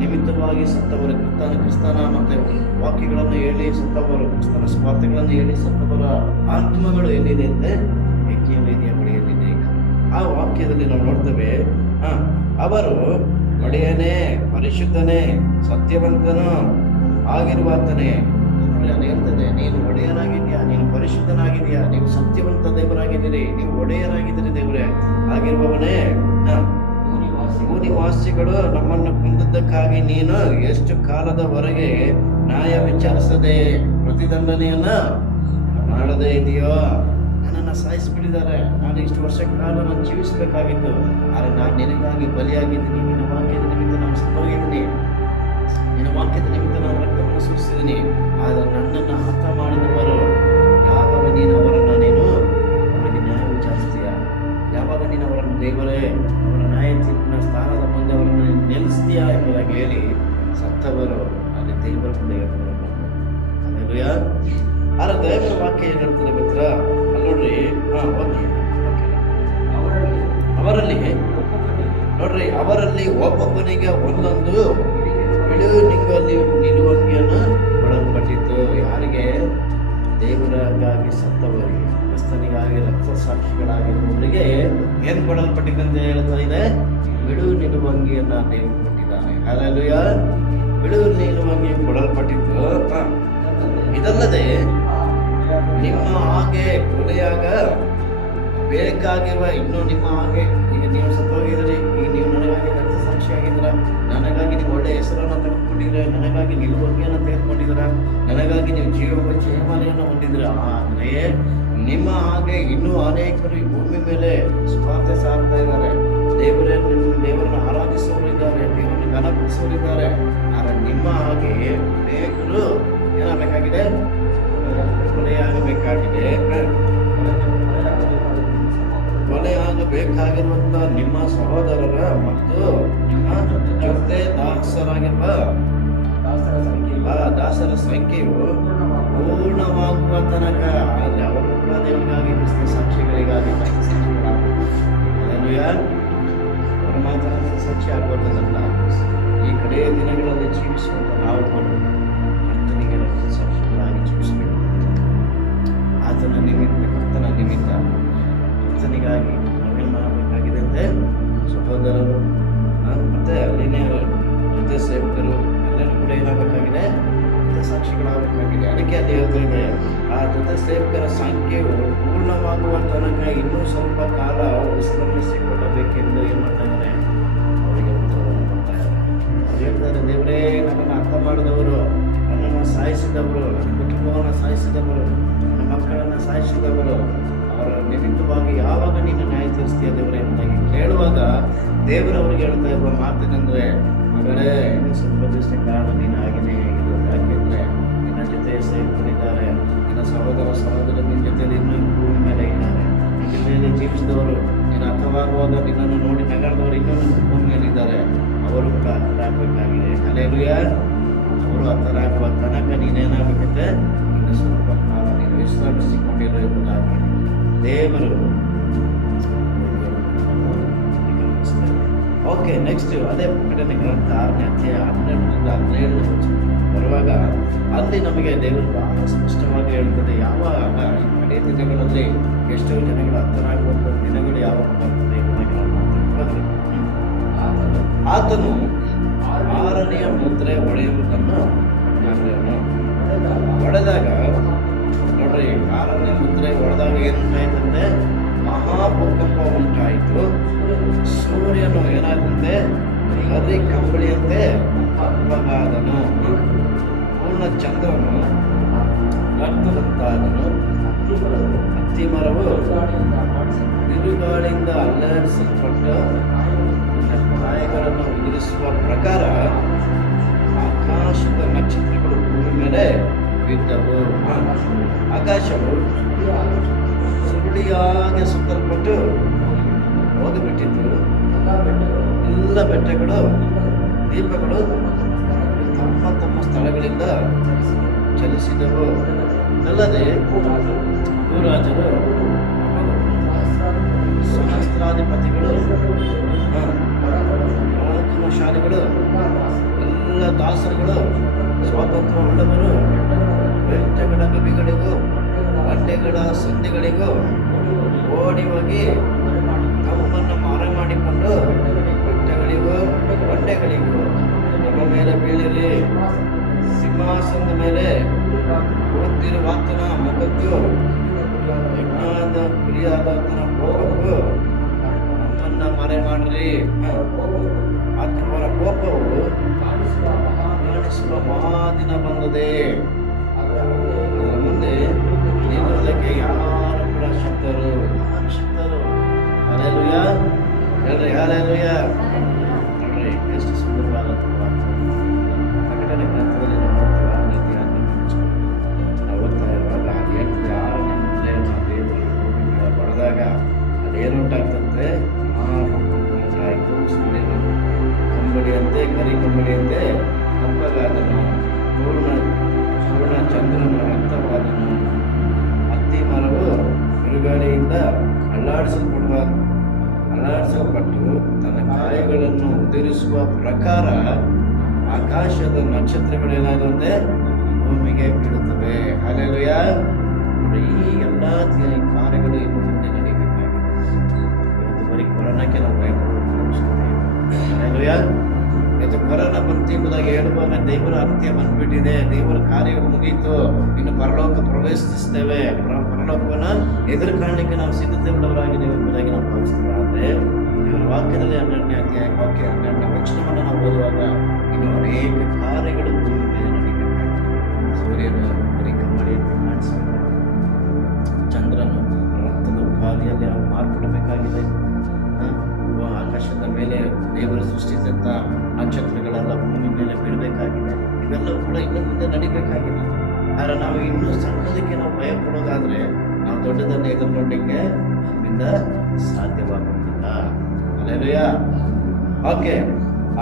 ನಿಮಿತ್ತವಾಗಿ ಸತ್ತವರು, ಕ್ರಿಸ್ತನ ಮತ್ತೆ ವಾಕ್ಯಗಳನ್ನು ಹೇಳಿ ಸತ್ತವರು, ಕ್ರಿಸ್ತನ ಸ್ವಾರ್ಥಗಳನ್ನು ಹೇಳಿ ಸತ್ತವರ ಆತ್ಮಗಳು ಎಲ್ಲಿದೆ ಅಂದ್ರೆ ಯಜ್ಞವೇದಿಯ ಬಳಿಯಲ್ಲಿದೆ. ಈಗ ಆ ವಾಕ್ಯದಲ್ಲಿ ನಾವು ನೋಡ್ತೇವೆ, ಅವರು ಒಡೆಯನೇ, ಪರಿಶುದ್ಧನೇ, ಸತ್ಯವಂತನು ಆಗಿರುವಾತನೇ. ಅದು ಹೇಳ್ತದೆ, ನೀನು ಒಡೆಯನಾಗಿದ್ಯಾ, ನೀನು ಪರಿಶುದ್ಧನಾಗಿದೆಯಾ, ನೀವು ಸತ್ಯವಂತ ದೇವರಾಗಿದ್ದೀರಿ, ನೀವು ಒಡೆಯರಾಗಿದ್ದೀರಿ ದೇವರೇ. ಆಗಿರುವವನೇ, ಭೂನಿವಾಸಿಗಳು ನಮ್ಮನ್ನು ಕೊಂದದ್ದಕ್ಕಾಗಿ ನೀನು ಎಷ್ಟು ಕಾಲದವರೆಗೆ ನ್ಯಾಯ ವಿಚಾರಿಸದೆ ಪ್ರತಿದಂಡನೆಯನ್ನ ಮಾಡದೇ ಇದೆಯೋ? ನನ್ನನ್ನು ಸಾಯಿಸಿಬಿಟ್ಟಿದ್ದಾರೆ, ನಾನು ಇಷ್ಟು ವರ್ಷ ಕಾಲ ನಾನು ಜೀವಿಸಬೇಕಾಗಿತ್ತು, ಆದರೆ ನಾನು ನಿನಗಾಗಿ ಬಲಿಯಾಗಿದ್ದೀನಿ. ನಿನ್ನ ವಾಕ್ಯದ ನಿಮಿತ್ತ ನಾನು ಸತ್ತೋಗಿದ್ದೀನಿ, ನಿನ್ನ ವಾಕ್ಯದ ನಿಮಿತ್ತ ನಾನು ರಕ್ತವನ್ನು ಸುರಿಸಿದ್ದೀನಿ. ಆದರೆ ನನ್ನನ್ನು ಹತ ಮಾಡಿದವರು ಯಾವಾಗ ನೀನು ಅವರನ್ನು ಅವರಿಗೆ ನ್ಯಾಯ ವಿಚಾರಿಸ್ತೀಯ? ಯಾವಾಗ ನೀನು ಅವರನ್ನು ದೇವರೇ ಅವರ ನ್ಯಾಯ ತೀರ್ಪಿನ ಸ್ಥಾನದ ಮುಂದೆ ಅವರನ್ನು ನಿಲ್ಲಿಸ್ತೀಯಾ ಎಂಬುದಾಗಿ ಹೇಳಿ ಸತ್ತವರು ಅಲ್ಲಿ ದೇವರ ಮುಂದೆ ಹೇಳ್ತಾರೆ. ಆದರೆ ದೇವರ ವಾಕ್ಯ ಏನ್ ಹೇಳ್ತದೆ ಗೊತ್ತಾ? ಅಲ್ಲಿ ನೋಡ್ರಿ, ಅವರಲ್ಲಿ ಒಬ್ಬೊಬ್ಬನಿಗೆ ಒಂದೊಂದು ಬಿಳುನಿಂಗಲ್ಲಿ ನಿಲುವಂಗಿಯನ್ನು ಒಳಪಟ್ಟಿತ್ತು. ಯಾರಿಗೆ? ದೇವರಿಗಾಗಿ ಸತ್ತವರಿಗೆ, ಕ್ರಿಸ್ತನಿಗಾಗಿ ರಕ್ತ ಸಾಕ್ಷಿಗಳಾಗಿರುವವರಿಗೆ ಏನ್ ಕೊಡಲ್ಪಟ್ಟಿದೆ ಅಂತ ಹೇಳ್ತಾ ಇದೆ? ಬಿಡು ನಿಲುವಂಗಿಯನ್ನ ದೇವರು ಕೊಟ್ಟಿದ್ದಾನೆ. ಹಲ್ಲೆಲೂಯ. ಬಿಡು ನಿಲುವಂಗಿ ಕೊಡಲ್ಪಟ್ಟಿತ್ತು. ಇದಲ್ಲದೆ ನಿಮ್ಮ ಹಾಗೆ ಕೊಲೆಯಾಗ ಬೇಕಾಗಿರುವ ಇನ್ನೂ ನಿಮ್ಮ ಹಾಗೆ, ಈಗ ನೀವು ಸತ್ತೋಗಿದ್ರಿ, ಈಗ ನೀವು ನನಗಾಗಿ ರಕ್ತ ಸಾಕ್ಷಿಯಾಗಿದ್ರ, ನನಗಾಗಿ ನೀವು ಒಳ್ಳೆ ಹೆಸರನ್ನು ತೆಗೆದುಕೊಂಡಿದ್ರೆ, ನನಗಾಗಿ ನಿಲುವಂಗಿಯನ್ನು ತೆಗೆದುಕೊಂಡಿದ್ರ, ನನಗಾಗಿ ನೀವು ಜಯಮಾಲೆಯನ್ನು ಹೊಂದಿದ್ರ. ಆದರೆ ನಿಮ್ಮ ಹಾಗೆ ಇನ್ನೂ ಅನೇಕರು ಈ ಭೂಮಿ ಮೇಲೆ ಸ್ವಾರ್ಥ ಸಾರ್ತಾ ಇದ್ದಾರೆ. ದೇವರನ್ನು ಆರಾಧಿಸುವವರು ಇದ್ದಾರೆ, ದೇವರನ್ನು ಘನಪಡಿಸುವವರು ಇದ್ದಾರೆ. ಆದರೆ ನಿಮ್ಮ ಹಾಗೆ ಅನೇಕರು ಏನಾಗಬೇಕಾಗಿದೆ? ಕೊಲೆಯಾಗಬೇಕಾಗಿರುವಂತ ನಿಮ್ಮ ಸಹೋದರರ ಮತ್ತು ನಿಮ್ಮ ಜೊತೆ ದಾಸರ ಸಂಖ್ಯೆಯು ಪೂರ್ಣವಾಗುವ ತನಕ ಅಲ್ಲಿ ಅವರು ಕೂಡ ದೇವರಿಗಾಗಿ, ಕ್ರಿಸ್ತ ಸಾಕ್ಷಿಗಳಿಗಾಗಿ ಅವರು ಮಾತ್ರ ಸಾಕ್ಷಿ ಆಗುವಂಥದ್ದಲ್ಲ. ಈ ಕಡೆಯ ದಿನಗಳಲ್ಲಿ ಜೀವಿಸುವಂತ ನಾವು ಕರ್ತನಿಗೆ ಸಾಕ್ಷಿಗಳಾಗಿ ಜೀವಿಸಬೇಕು. ಆತನ ನಿಮಿತ್ತ, ಕರ್ತನಿಗಾಗಿ ನಾವೇನು ಮಾಡಬೇಕಾಗಿದೆ ಅಂದ್ರೆ, ಸಹೋದರರು ಮತ್ತೆ ಅಲ್ಲಿನೇ ಜೊತೆ ಸೇವಕರು ಎಲ್ಲರೂ ಕೂಡ ಏನಾಗಬೇಕಾಗಿದೆ? ಜೊತೆ ಸಾಕ್ಷಿಗಳಾಗಬೇಕಾಗಿದೆ. ಅದಕ್ಕೆ ಅಲ್ಲಿ ಹೇಳ್ತಾ ಇದೆ, ಆ ಜೊತೆ ಸೇವಕರ ಸಂಖ್ಯೆಯು ಪೂರ್ಣವಾಗುವ ತನಕ ಇನ್ನೂ ಸ್ವಲ್ಪ ಕಾಲ ವಿಶ್ರಮಿಸಿಕೊಳ್ಳಬೇಕೆಂದು ಏನು ಮಾಡ್ತಾ ಇದ್ದಾರೆ? ಅವರಿಗೆ ಉತ್ತರವನ್ನು ಕೊಡ್ತಾ ಇದ್ದಾರೆ. ಅವ್ರು ಹೇಳ್ತಾರೆ, ದೇವರೇ, ನನ್ನನ್ನು ಅರ್ಥ ಮಾಡಿದವರು, ನನ್ನನ್ನು ಸಾಯಿಸಿದವರು, ನನ್ನ ಕುಟುಂಬವನ್ನು ಸಾಯಿಸಿದವರು, ನನ್ನ ಮಕ್ಕಳನ್ನು ಸಾಯಿಸಿದವರು, ಅವರ ನಿಮಿತ್ತವಾಗಿ ಯಾವಾಗ ನೀನು ನ್ಯಾಯ ತೀರಿಸ್ತೀಯ ದೇವರೇ ಎಂಬುದಾಗಿ ಕೇಳುವಾಗ ದೇವರವರಿಗೆ ಹೇಳ್ತಾ ಇರುವ ಮಾತೇನೆಂದ್ರೆ, ಮಗಳೇ, ಇನ್ನು ಸ್ವಲ್ಪ ದಿವಸ ಕಾರಣ ನೀನು ಹಾಗೆಯೇ ಇದು. ಯಾಕೆಂದ್ರೆ ನಿನ್ನ ಜೊತೆ ಸೇರಿಕೊಂಡಿದ್ದಾರೆ, ನಿನ್ನ ಸಹೋದರ ನಿನ್ನ ಜೊತೆಯಲ್ಲಿ ಇನ್ನೂ ಭೂಮಿ ಮೇಲೆ ಇದ್ದಾರೆ. ನಿನ್ನ ಜೊತೆಯಲ್ಲಿ ಜೀವಿಸಿದವರು, ನೀನು ಅರ್ಥವಾಗುವಾಗ ನಿನ್ನನ್ನು ನೋಡಿ ನಗರದವರು ಇನ್ನೂ ಭೂಮಿ ಮೇಲೆ ಇದ್ದಾರೆ. ಅವರು ಕೂಡ ಅರ್ಥರಾಗಬೇಕಾಗಿದೆ. ಹಲ್ಲೆಲೂಯಾ. ಅವರು ಅರ್ಥರಾಗುವ ತನಕ ನೀನೇನಾಗಬೇಕಂತೆ? ಇನ್ನು ಸ್ವಲ್ಪ ಕಾಲ ನೀನು ವಿಶ್ರಮಿಸಿಕೊಂಡಿರೋ ಎಂಬುದಾಗಿ ದೇವರು. ಓಕೆ, ನೆಕ್ಸ್ಟ್ ಅದೇ ಪ್ರಕಟಣೆ ಗ್ರಂಥ 6ನೇ ಅಧ್ಯಾಯ 12-17 ಬರುವಾಗ ಅಲ್ಲಿ ನಮಗೆ ದೇವರು ಬಹಳ ಸ್ಪಷ್ಟವಾಗಿ ಹೇಳ್ತದೆ, ಯಾವಾಗ ಕಡೆ ದಿನಗಳಲ್ಲಿ ಎಷ್ಟೋ ಜನಗಳು ಅರ್ಥರಾಗುವಂಥ ದಿನಗಳು ಯಾವಾಗ ಬರ್ತದೆ ಎಂಬುದಾಗಿ. ಆತನು 6ನೆಯ ಮುದ್ರೆ ಒಡೆಯುವುದನ್ನು ಒಡೆದಾಗ, ನೋಡ್ರಿ, 6ನೇ ಮುದ್ರೆ ಒಡೆದಾಗ ಏನುಂಟಾಯ್ತಂತೆ? ಮಹಾಭೂಕಂಪ ಉಂಟಾಯಿತು. ಸೂರ್ಯನು ಏನಾದಂತೆ? ಹರಿ ಕಂಬಳಿಯಂತೆ ಕಪ್ಪಗಾದನು. ಪೂರ್ಣ ಚಂದ್ರನು ರಕ್ತದಂತಾದನು. ಹತ್ತಿ ಮರವು ಬಿರುಗಾಳಿಯಿಂದ ಅಲ್ಲಾಡಿಸಲ್ಪಟ್ಟ ಕಾಯಗಳನ್ನು ಉದುರಿಸುವ ಪ್ರಕಾರ ಆಕಾಶದ ನಕ್ಷತ್ರಗಳು ಭೂಮಿ ಮೇಲೆ ಬಿದ್ದವು. ಆಕಾಶವು ಸುರುಳಿಯಾಗಿ ಸುತ್ತಲ್ಪಟ್ಟು ಹೋಗಿಬಿಟ್ಟಿತ್ತು. ಎಲ್ಲ ಬೆಟ್ಟಗಳು, ದೀಪಗಳು ತಮ್ಮ ಸ್ಥಳಗಳಿಂದ ಚಲಿಸಿದವು. ಅಲ್ಲದೆ ಭೂರಾಜರು, ಸಹಸ್ರಾಧಿಪತಿಗಳು, ಪರಾಕ್ರಮಶಾಲಿಗಳು, ಎಲ್ಲ ದಾಸರುಗಳು, ಸ್ವಾತಂತ್ರ್ಯ ಉಳ್ಳವರು, ಬೆಟ್ಟಗಳ ಗವಿಗಳಿಗೂ ಬಂಡೆಗಳ ಸಂಧಿಗಳಿಗೂ ಓಡಿ ಹೋಗಿ ತಮ್ಮನ್ನು ಮಾರ ಮಾಡಿಕೊಂಡು ಬೆಟ್ಟಗಳಿಗೂ ಬಂಡೆಗಳಿಗೂ ನಮ್ಮ ಮೇಲೆ ಬೀಳಿರಿ. ಸಿಂಹಾಸನದ ಮೇಲೆ ಕೂತಿರುವ ಆತನ ಮುಖಕ್ಕೂ ಗುರಿಯಾದ ಆತನ ಕೋಪಕ್ಕೂ ನಮ್ಮನ್ನ ಮರೆ ಮಾಡ್ರಿ. ಅವರ ಕೋಪವು ಕಾಣಿಸುವ ಮಹಾದಿನ ಬಂದದೆ. ಅದರ ಮುಂದೆ ನಿಲ್ಲುವುದಕ್ಕೆ ಯಾರು ಕೂಡ ಶಕ್ತರು. ಹಲ್ಲೆಲೂಯ ಹೇಳ್ರಿ, ಹಲ್ಲೆಲೂಯ. ನೋಡ್ರಿ ಎಷ್ಟು ಸುಂದರವಾದ ಪ್ರಕಟಣೆ ಗ್ರಂಥದಲ್ಲಿ ನಾವು ಓದ್ತೀವಿ. ಆ ರೀತಿ ನಾವು ಓದ್ತಾ ಇರುವಾಗ ಅದು ಹೇಳ್ತದೆ, 6ನೇ ಮುದ್ರೆಯನ್ನು ದೇವರು ಬಡದಾಗ ಅದೇನುಂಟಾಗ್ತಂತೆ, ಉಂಟಾಯಿತು. ಸೂರ್ಯನ ಕಂಬಳಿಯಂತೆ, ಕರಿ ಕಂಬಳಿಯಂತೆ ಕಪ್ಪಗಾದನು. ಪೂರ್ಣ ಚಂದ್ರನ ರಕ್ತವಾದನು. ಹತ್ತಿ ಮರವು ಬಿರುಗಾಳಿಯಿಂದ ಅಲ್ಲಾಡಿಸಲ್ಪಟ್ಟು ತನ್ನ ಕಾಯಗಳನ್ನು ಉದುರಿಸುವ ಪ್ರಕಾರ ಆಕಾಶದ ನಕ್ಷತ್ರಗಳೇನಾದಂತೆ ಭೂಮಿಗೆ ಬೀಳುತ್ತವೆ. ಹಲ್ಲೆಲೂಯ. ಈ ಎಲ್ಲ ಕಾರ್ಯಗಳು ಇನ್ನು ಮುಂದೆ ನಡೀಬೇಕಾಗಿದೆ. ಇವತ್ತು ಬರೀ ಕೊರೋನಾಕ್ಕೆ ನಾವು ಭಯಪಡುವುದು. ಹಲ್ಲೆಲೂಯ. ಇವತ್ತು ಕೊರೋನಾ ಬಂತು ಎಂಬುದಾಗಿ ಹೇಳುವಾಗ ದೇವರ ಅಂತ್ಯ ಬಂದ್ಬಿಟ್ಟಿದೆ, ದೇವರ ಕಾರ್ಯಗಳು ಮುಗೀತು, ಇನ್ನು ಪರಲೋಕ ಪ್ರವೇಶಿಸ್ತೇವೆ, ಪರಲೋಕವನ್ನ ಎದುರು ಕಾಣಲಿಕ್ಕೆ ನಾವು ಸಿದ್ಧತೆ ಉಳ್ಳವರಾಗಿದ್ದೇವೆ ಎಂಬುದಾಗಿ ನಾವು ಭಾವಿಸ್ತೇವೆ. ಆದರೆ ದೇವರ ವಾಕ್ಯದಲ್ಲಿ 12ನೇ ಅಧ್ಯಾಯ 12ನೇ ವಚನವನ್ನು ನಾವು ಓದುವಾಗ ಇನ್ನು ಅನೇಕ ಕಾರ್ಯಗಳು ಭೂಮಿ ಮೇಲೆ ನಡೀಬೇಕಾಗಿದೆ. ಸೂರ್ಯನು ಬರೀ ಕಮ್ಮಡಿಯಂತೆ ಕಾಣಿಸಬೇಕಾಗಿದೆ, ಚಂದ್ರನು ರಕ್ತದ ಉಪಾಧಿಯಲ್ಲಿ ಮಾರ್ಪಡಬೇಕಾಗಿದೆ, ಆಕಾಶದ ಮೇಲೆ ದೇವರು ಸೃಷ್ಟಿಸಿದಂಥ ನಕ್ಷತ್ರಗಳೆಲ್ಲ ಭೂಮಿ ಮೇಲೆ ಬೀಳಬೇಕಾಗಿದೆ. ಇವೆಲ್ಲವೂ ಕೂಡ ಇನ್ನು ಮುಂದೆ ನಡಿಬೇಕಾಗಿದೆ. ಆದರೆ ನಾವು ಇನ್ನೂ ಸಣ್ಣದಕ್ಕೆ ನಾವು ಭಯ ಪಡೋದಾದ್ರೆ ನಾವು ದೊಡ್ಡದನ್ನು ಎದುರುಗೊಳ್ಳಲಿಕ್ಕೆ ನಮ್ಮಿಂದ ಸಾಧ್ಯವಾಗುತ್ತಿಲ್ಲ. ಹಲ್ಲೆಲೂಯ. ಓಕೆ,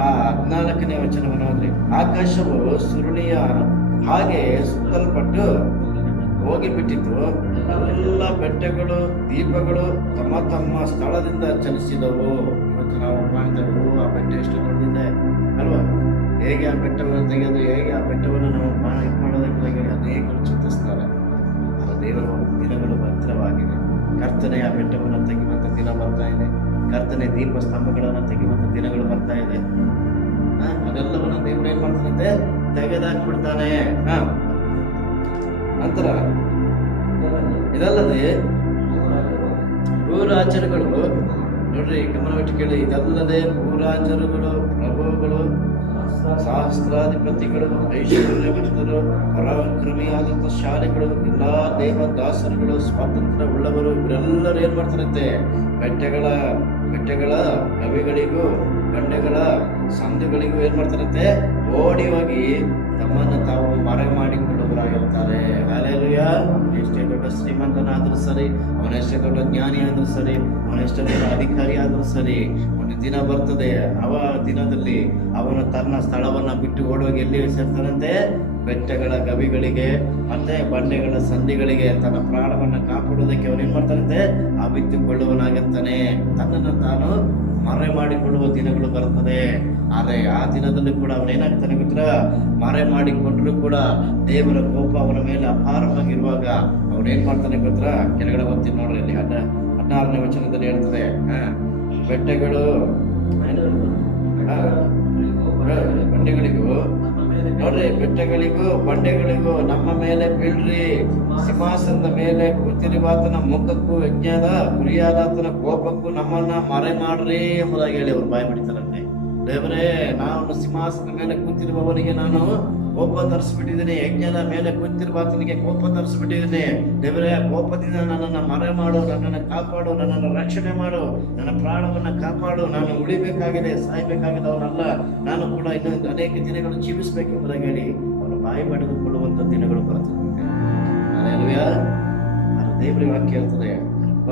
ಆ 14ನೇ ವಚನವನ್ನು ಓದ್ರಿ. ಆಕಾಶವು ಸುರುಳಿಯ ಹಾಗೆ ಸುತ್ತಲ್ಪಟ್ಟು ಹೋಗಿಬಿಟ್ಟಿತು. ಎಲ್ಲ ಬೆಟ್ಟಗಳು, ದೀಪಗಳು ತಮ್ಮ ತಮ್ಮ ಸ್ಥಳದಿಂದ ಚಲಿಸಿದವು. ಇವತ್ತು ನಾವು ಕಾಣ್ತೇವೆ, ಆ ಬೆಟ್ಟ ಎಷ್ಟು ದೊಡ್ಡದಿದೆ ಅಲ್ವಾ? ಹೇಗೆ ಆ ಬೆಟ್ಟವನ್ನು ತೆಗೆದು, ಹೇಗೆ ಆ ಬೆಟ್ಟವನ್ನು ನಾವು ಇದು ಮಾಡೋದಕ್ಕೆ ಅನೇಕರು ಚಿಂತಿಸ್ತಾರೆ. ಆ ದೇವರ ದಿನಗಳು ಹತ್ತಿರವಾಗಿದೆ. ಕರ್ತನೆ ಆ ಬೆಟ್ಟವನ್ನು ತೆಗೆಯುವಂಥ ದಿನ ಬರ್ತಾ ಇದೆ. ಕರ್ತನೆ ದೀಪ ಸ್ತಂಭಗಳನ್ನು ತೆಗೆಯುವಂಥ ದಿನಗಳು ಬರ್ತಾ ಇದೆ. ಅದೆಲ್ಲವನ್ನು ದೇವರು ಏನ್ ಮಾಡ್ತಾನಂತೆ, ತೆಗೆದಾಕ್ಬಿಡ್ತಾನೆ. ನಂತರ ಇದಲ್ಲದೆ ಭೂರಾಜರುಗಳು, ನೋಡ್ರಿ ಗಮನವಿಟ್ಟು ಕೇಳಿ, ಇದಲ್ಲದೆ ಭೂರಾಜರುಗಳು, ಪ್ರಭುಗಳು, ಸಹಸ್ರಾಧಿಪತಿಗಳು, ಐಶ್ವರ್ಯವಂತರು, ಪರಾಕ್ರಮಿಯಾದಂಥ ಶಾಲೆಗಳು, ಎಲ್ಲಾ ದೇವದಾಸರುಗಳು, ಸ್ವಾತಂತ್ರ್ಯ ಉಳ್ಳವರು, ಇವರೆಲ್ಲರೂ ಏನ್ ಮಾಡ್ತಾರಂತೆ, ಬೆಟ್ಟಗಳ ಗವಿಗಳಿಗೂ ಬಂಡೆಗಳ ಸಂದುಗಳಿಗೂ ಏನ್ ಮಾಡ್ತಾರಂತೆ, ಓಡಿ ಹೋಗಿ ತಮ್ಮನ್ನು ತಾವು ಮರೆ ಮಾಡಿಕೊಳ್ಳುವರಾಗಿರ್ತಾರೆ. ಹಲ್ಲೆಲೂಯ. ಎಷ್ಟೇ ದೊಡ್ಡ ಶ್ರೀಮಂತನಾದ್ರೂ ಸರಿ, ಅವನೆಷ್ಟೇ ದೊಡ್ಡ ಜ್ಞಾನಿ ಆದ್ರೂ ಸರಿ, ಅವನೆಷ್ಟೇ ದೊಡ್ಡ ಅಧಿಕಾರಿ ಆದ್ರೂ ಸರಿ, ಒಂದು ದಿನ ಬರ್ತದೆ, ಅವ ದಿನದಲ್ಲಿ ಅವನು ತನ್ನ ಸ್ಥಳವನ್ನ ಬಿಟ್ಟು ಓಡುವಾಗ ಎಲ್ಲಿ ಸೇರ್ತಾನಂತೆ, ಬೆಟ್ಟಗಳ ಗವಿಗಳಿಗೆ ಮತ್ತೆ ಬಂಡೆಗಳ ಸಂಧಿಗಳಿಗೆ ತನ್ನ ಪ್ರಾಣವನ್ನ ಕಾಪಾಡುವುದಕ್ಕೆ ಅವನೇನ್ ಮಾಡ್ತಾನಂತೆ, ಅವಿತ್ತುಕೊಳ್ಳುವನಾಗಿರ್ತಾನೆ. ತನ್ನನ್ನು ತಾನು ಮರೆ ಮಾಡಿಕೊಳ್ಳುವ ದಿನಗಳು ಬರ್ತದೆ. ಆದರೆ ಆ ದಿನದಲ್ಲಿ ಕೂಡ ಅವನೇನಾಗ್ತಾನೆ ಗೊತ್ತಾ, ಮರೆ ಮಾಡಿಕೊಂಡ್ರು ಕೂಡ ದೇವರ ಕೋಪ ಅವನ ಮೇಲೆ ಅಪಾರವಾಗಿರುವಾಗ ಅವನೇನ್ ಮಾಡ್ತಾನೆ ಗೊತ್ತಾ, ಕೆಳಗಡೆ ಓದ್ತೀನಿ ನೋಡ್ರಿ, ಅಲ್ಲಿ 16ನೇ ವಚನದಲ್ಲಿ ಹೇಳ್ತದೆ, ಬೆಟ್ಟಗಳು ಬಂಡೆಗಳಿಗೂ, ನೋಡ್ರಿ, ಬೆಟ್ಟಗಳಿಗೂ ಬಂಡೆಗಳಿಗೂ ನಮ್ಮ ಮೇಲೆ ಬೀಳ್ರಿ, ಸಿಂಹಾಸನದ ಮೇಲೆ ಕೂತಿರುವಾತನ ಮುಖಕ್ಕೂ ಯಜ್ಞದ ಗುರಿಯಾದಾತನ ಕೋಪಕ್ಕೂ ನಮ್ಮನ್ನ ಮರೆ ಮಾಡ್ರಿ ಎಂಬುದಾಗಿ ಹೇಳಿ ಅವ್ರು ಬಾಯಿ ಬಿಡ್ತಾರಂತೆ. ದೇವರೇ, ನಾನು ಸಿಂಹಾಸನದ ಮೇಲೆ ಕೂತಿರುವವನಿಗೆ ನಾನು ಕೋಪ ತರಿಸ್ಬಿಟ್ಟಿದ್ದೀನಿ, ಯಜ್ಞದ ಮೇಲೆ ಕೂತಿರುವಾತನಿಗೆ ಕೋಪ ತರಿಸ್ಬಿಟ್ಟಿದ್ದೀನಿ. ದೇವರೇ, ಕೋಪದಿಂದ ನನ್ನನ್ನು ಮರೆ ಮಾಡು, ನನ್ನನ್ನು ಕಾಪಾಡು, ನನ್ನನ್ನು ರಕ್ಷಣೆ ಮಾಡು, ನನ್ನ ಪ್ರಾಣವನ್ನ ಕಾಪಾಡು. ನಾನು ಉಳಿಬೇಕಾಗಿದೆ, ಸಾಯ್ಬೇಕಾಗಿದ್ದವನಲ್ಲ, ನಾನು ಕೂಡ ಇನ್ನೊಂದು ಅನೇಕ ದಿನಗಳು ಜೀವಿಸಬೇಕೆಂಬುದಾಗಿ ಹೇಳಿ ಅವನು ಬಾಯಿ ಪಡೆದುಕೊಳ್ಳುವಂತ ದಿನಗಳು ಬರ್ತದೆ. ಹಲ್ಲೆಲೂಯಾ. ದೇವರ ವಾಕ್ಯ ಹೇಳ್ತದೆ,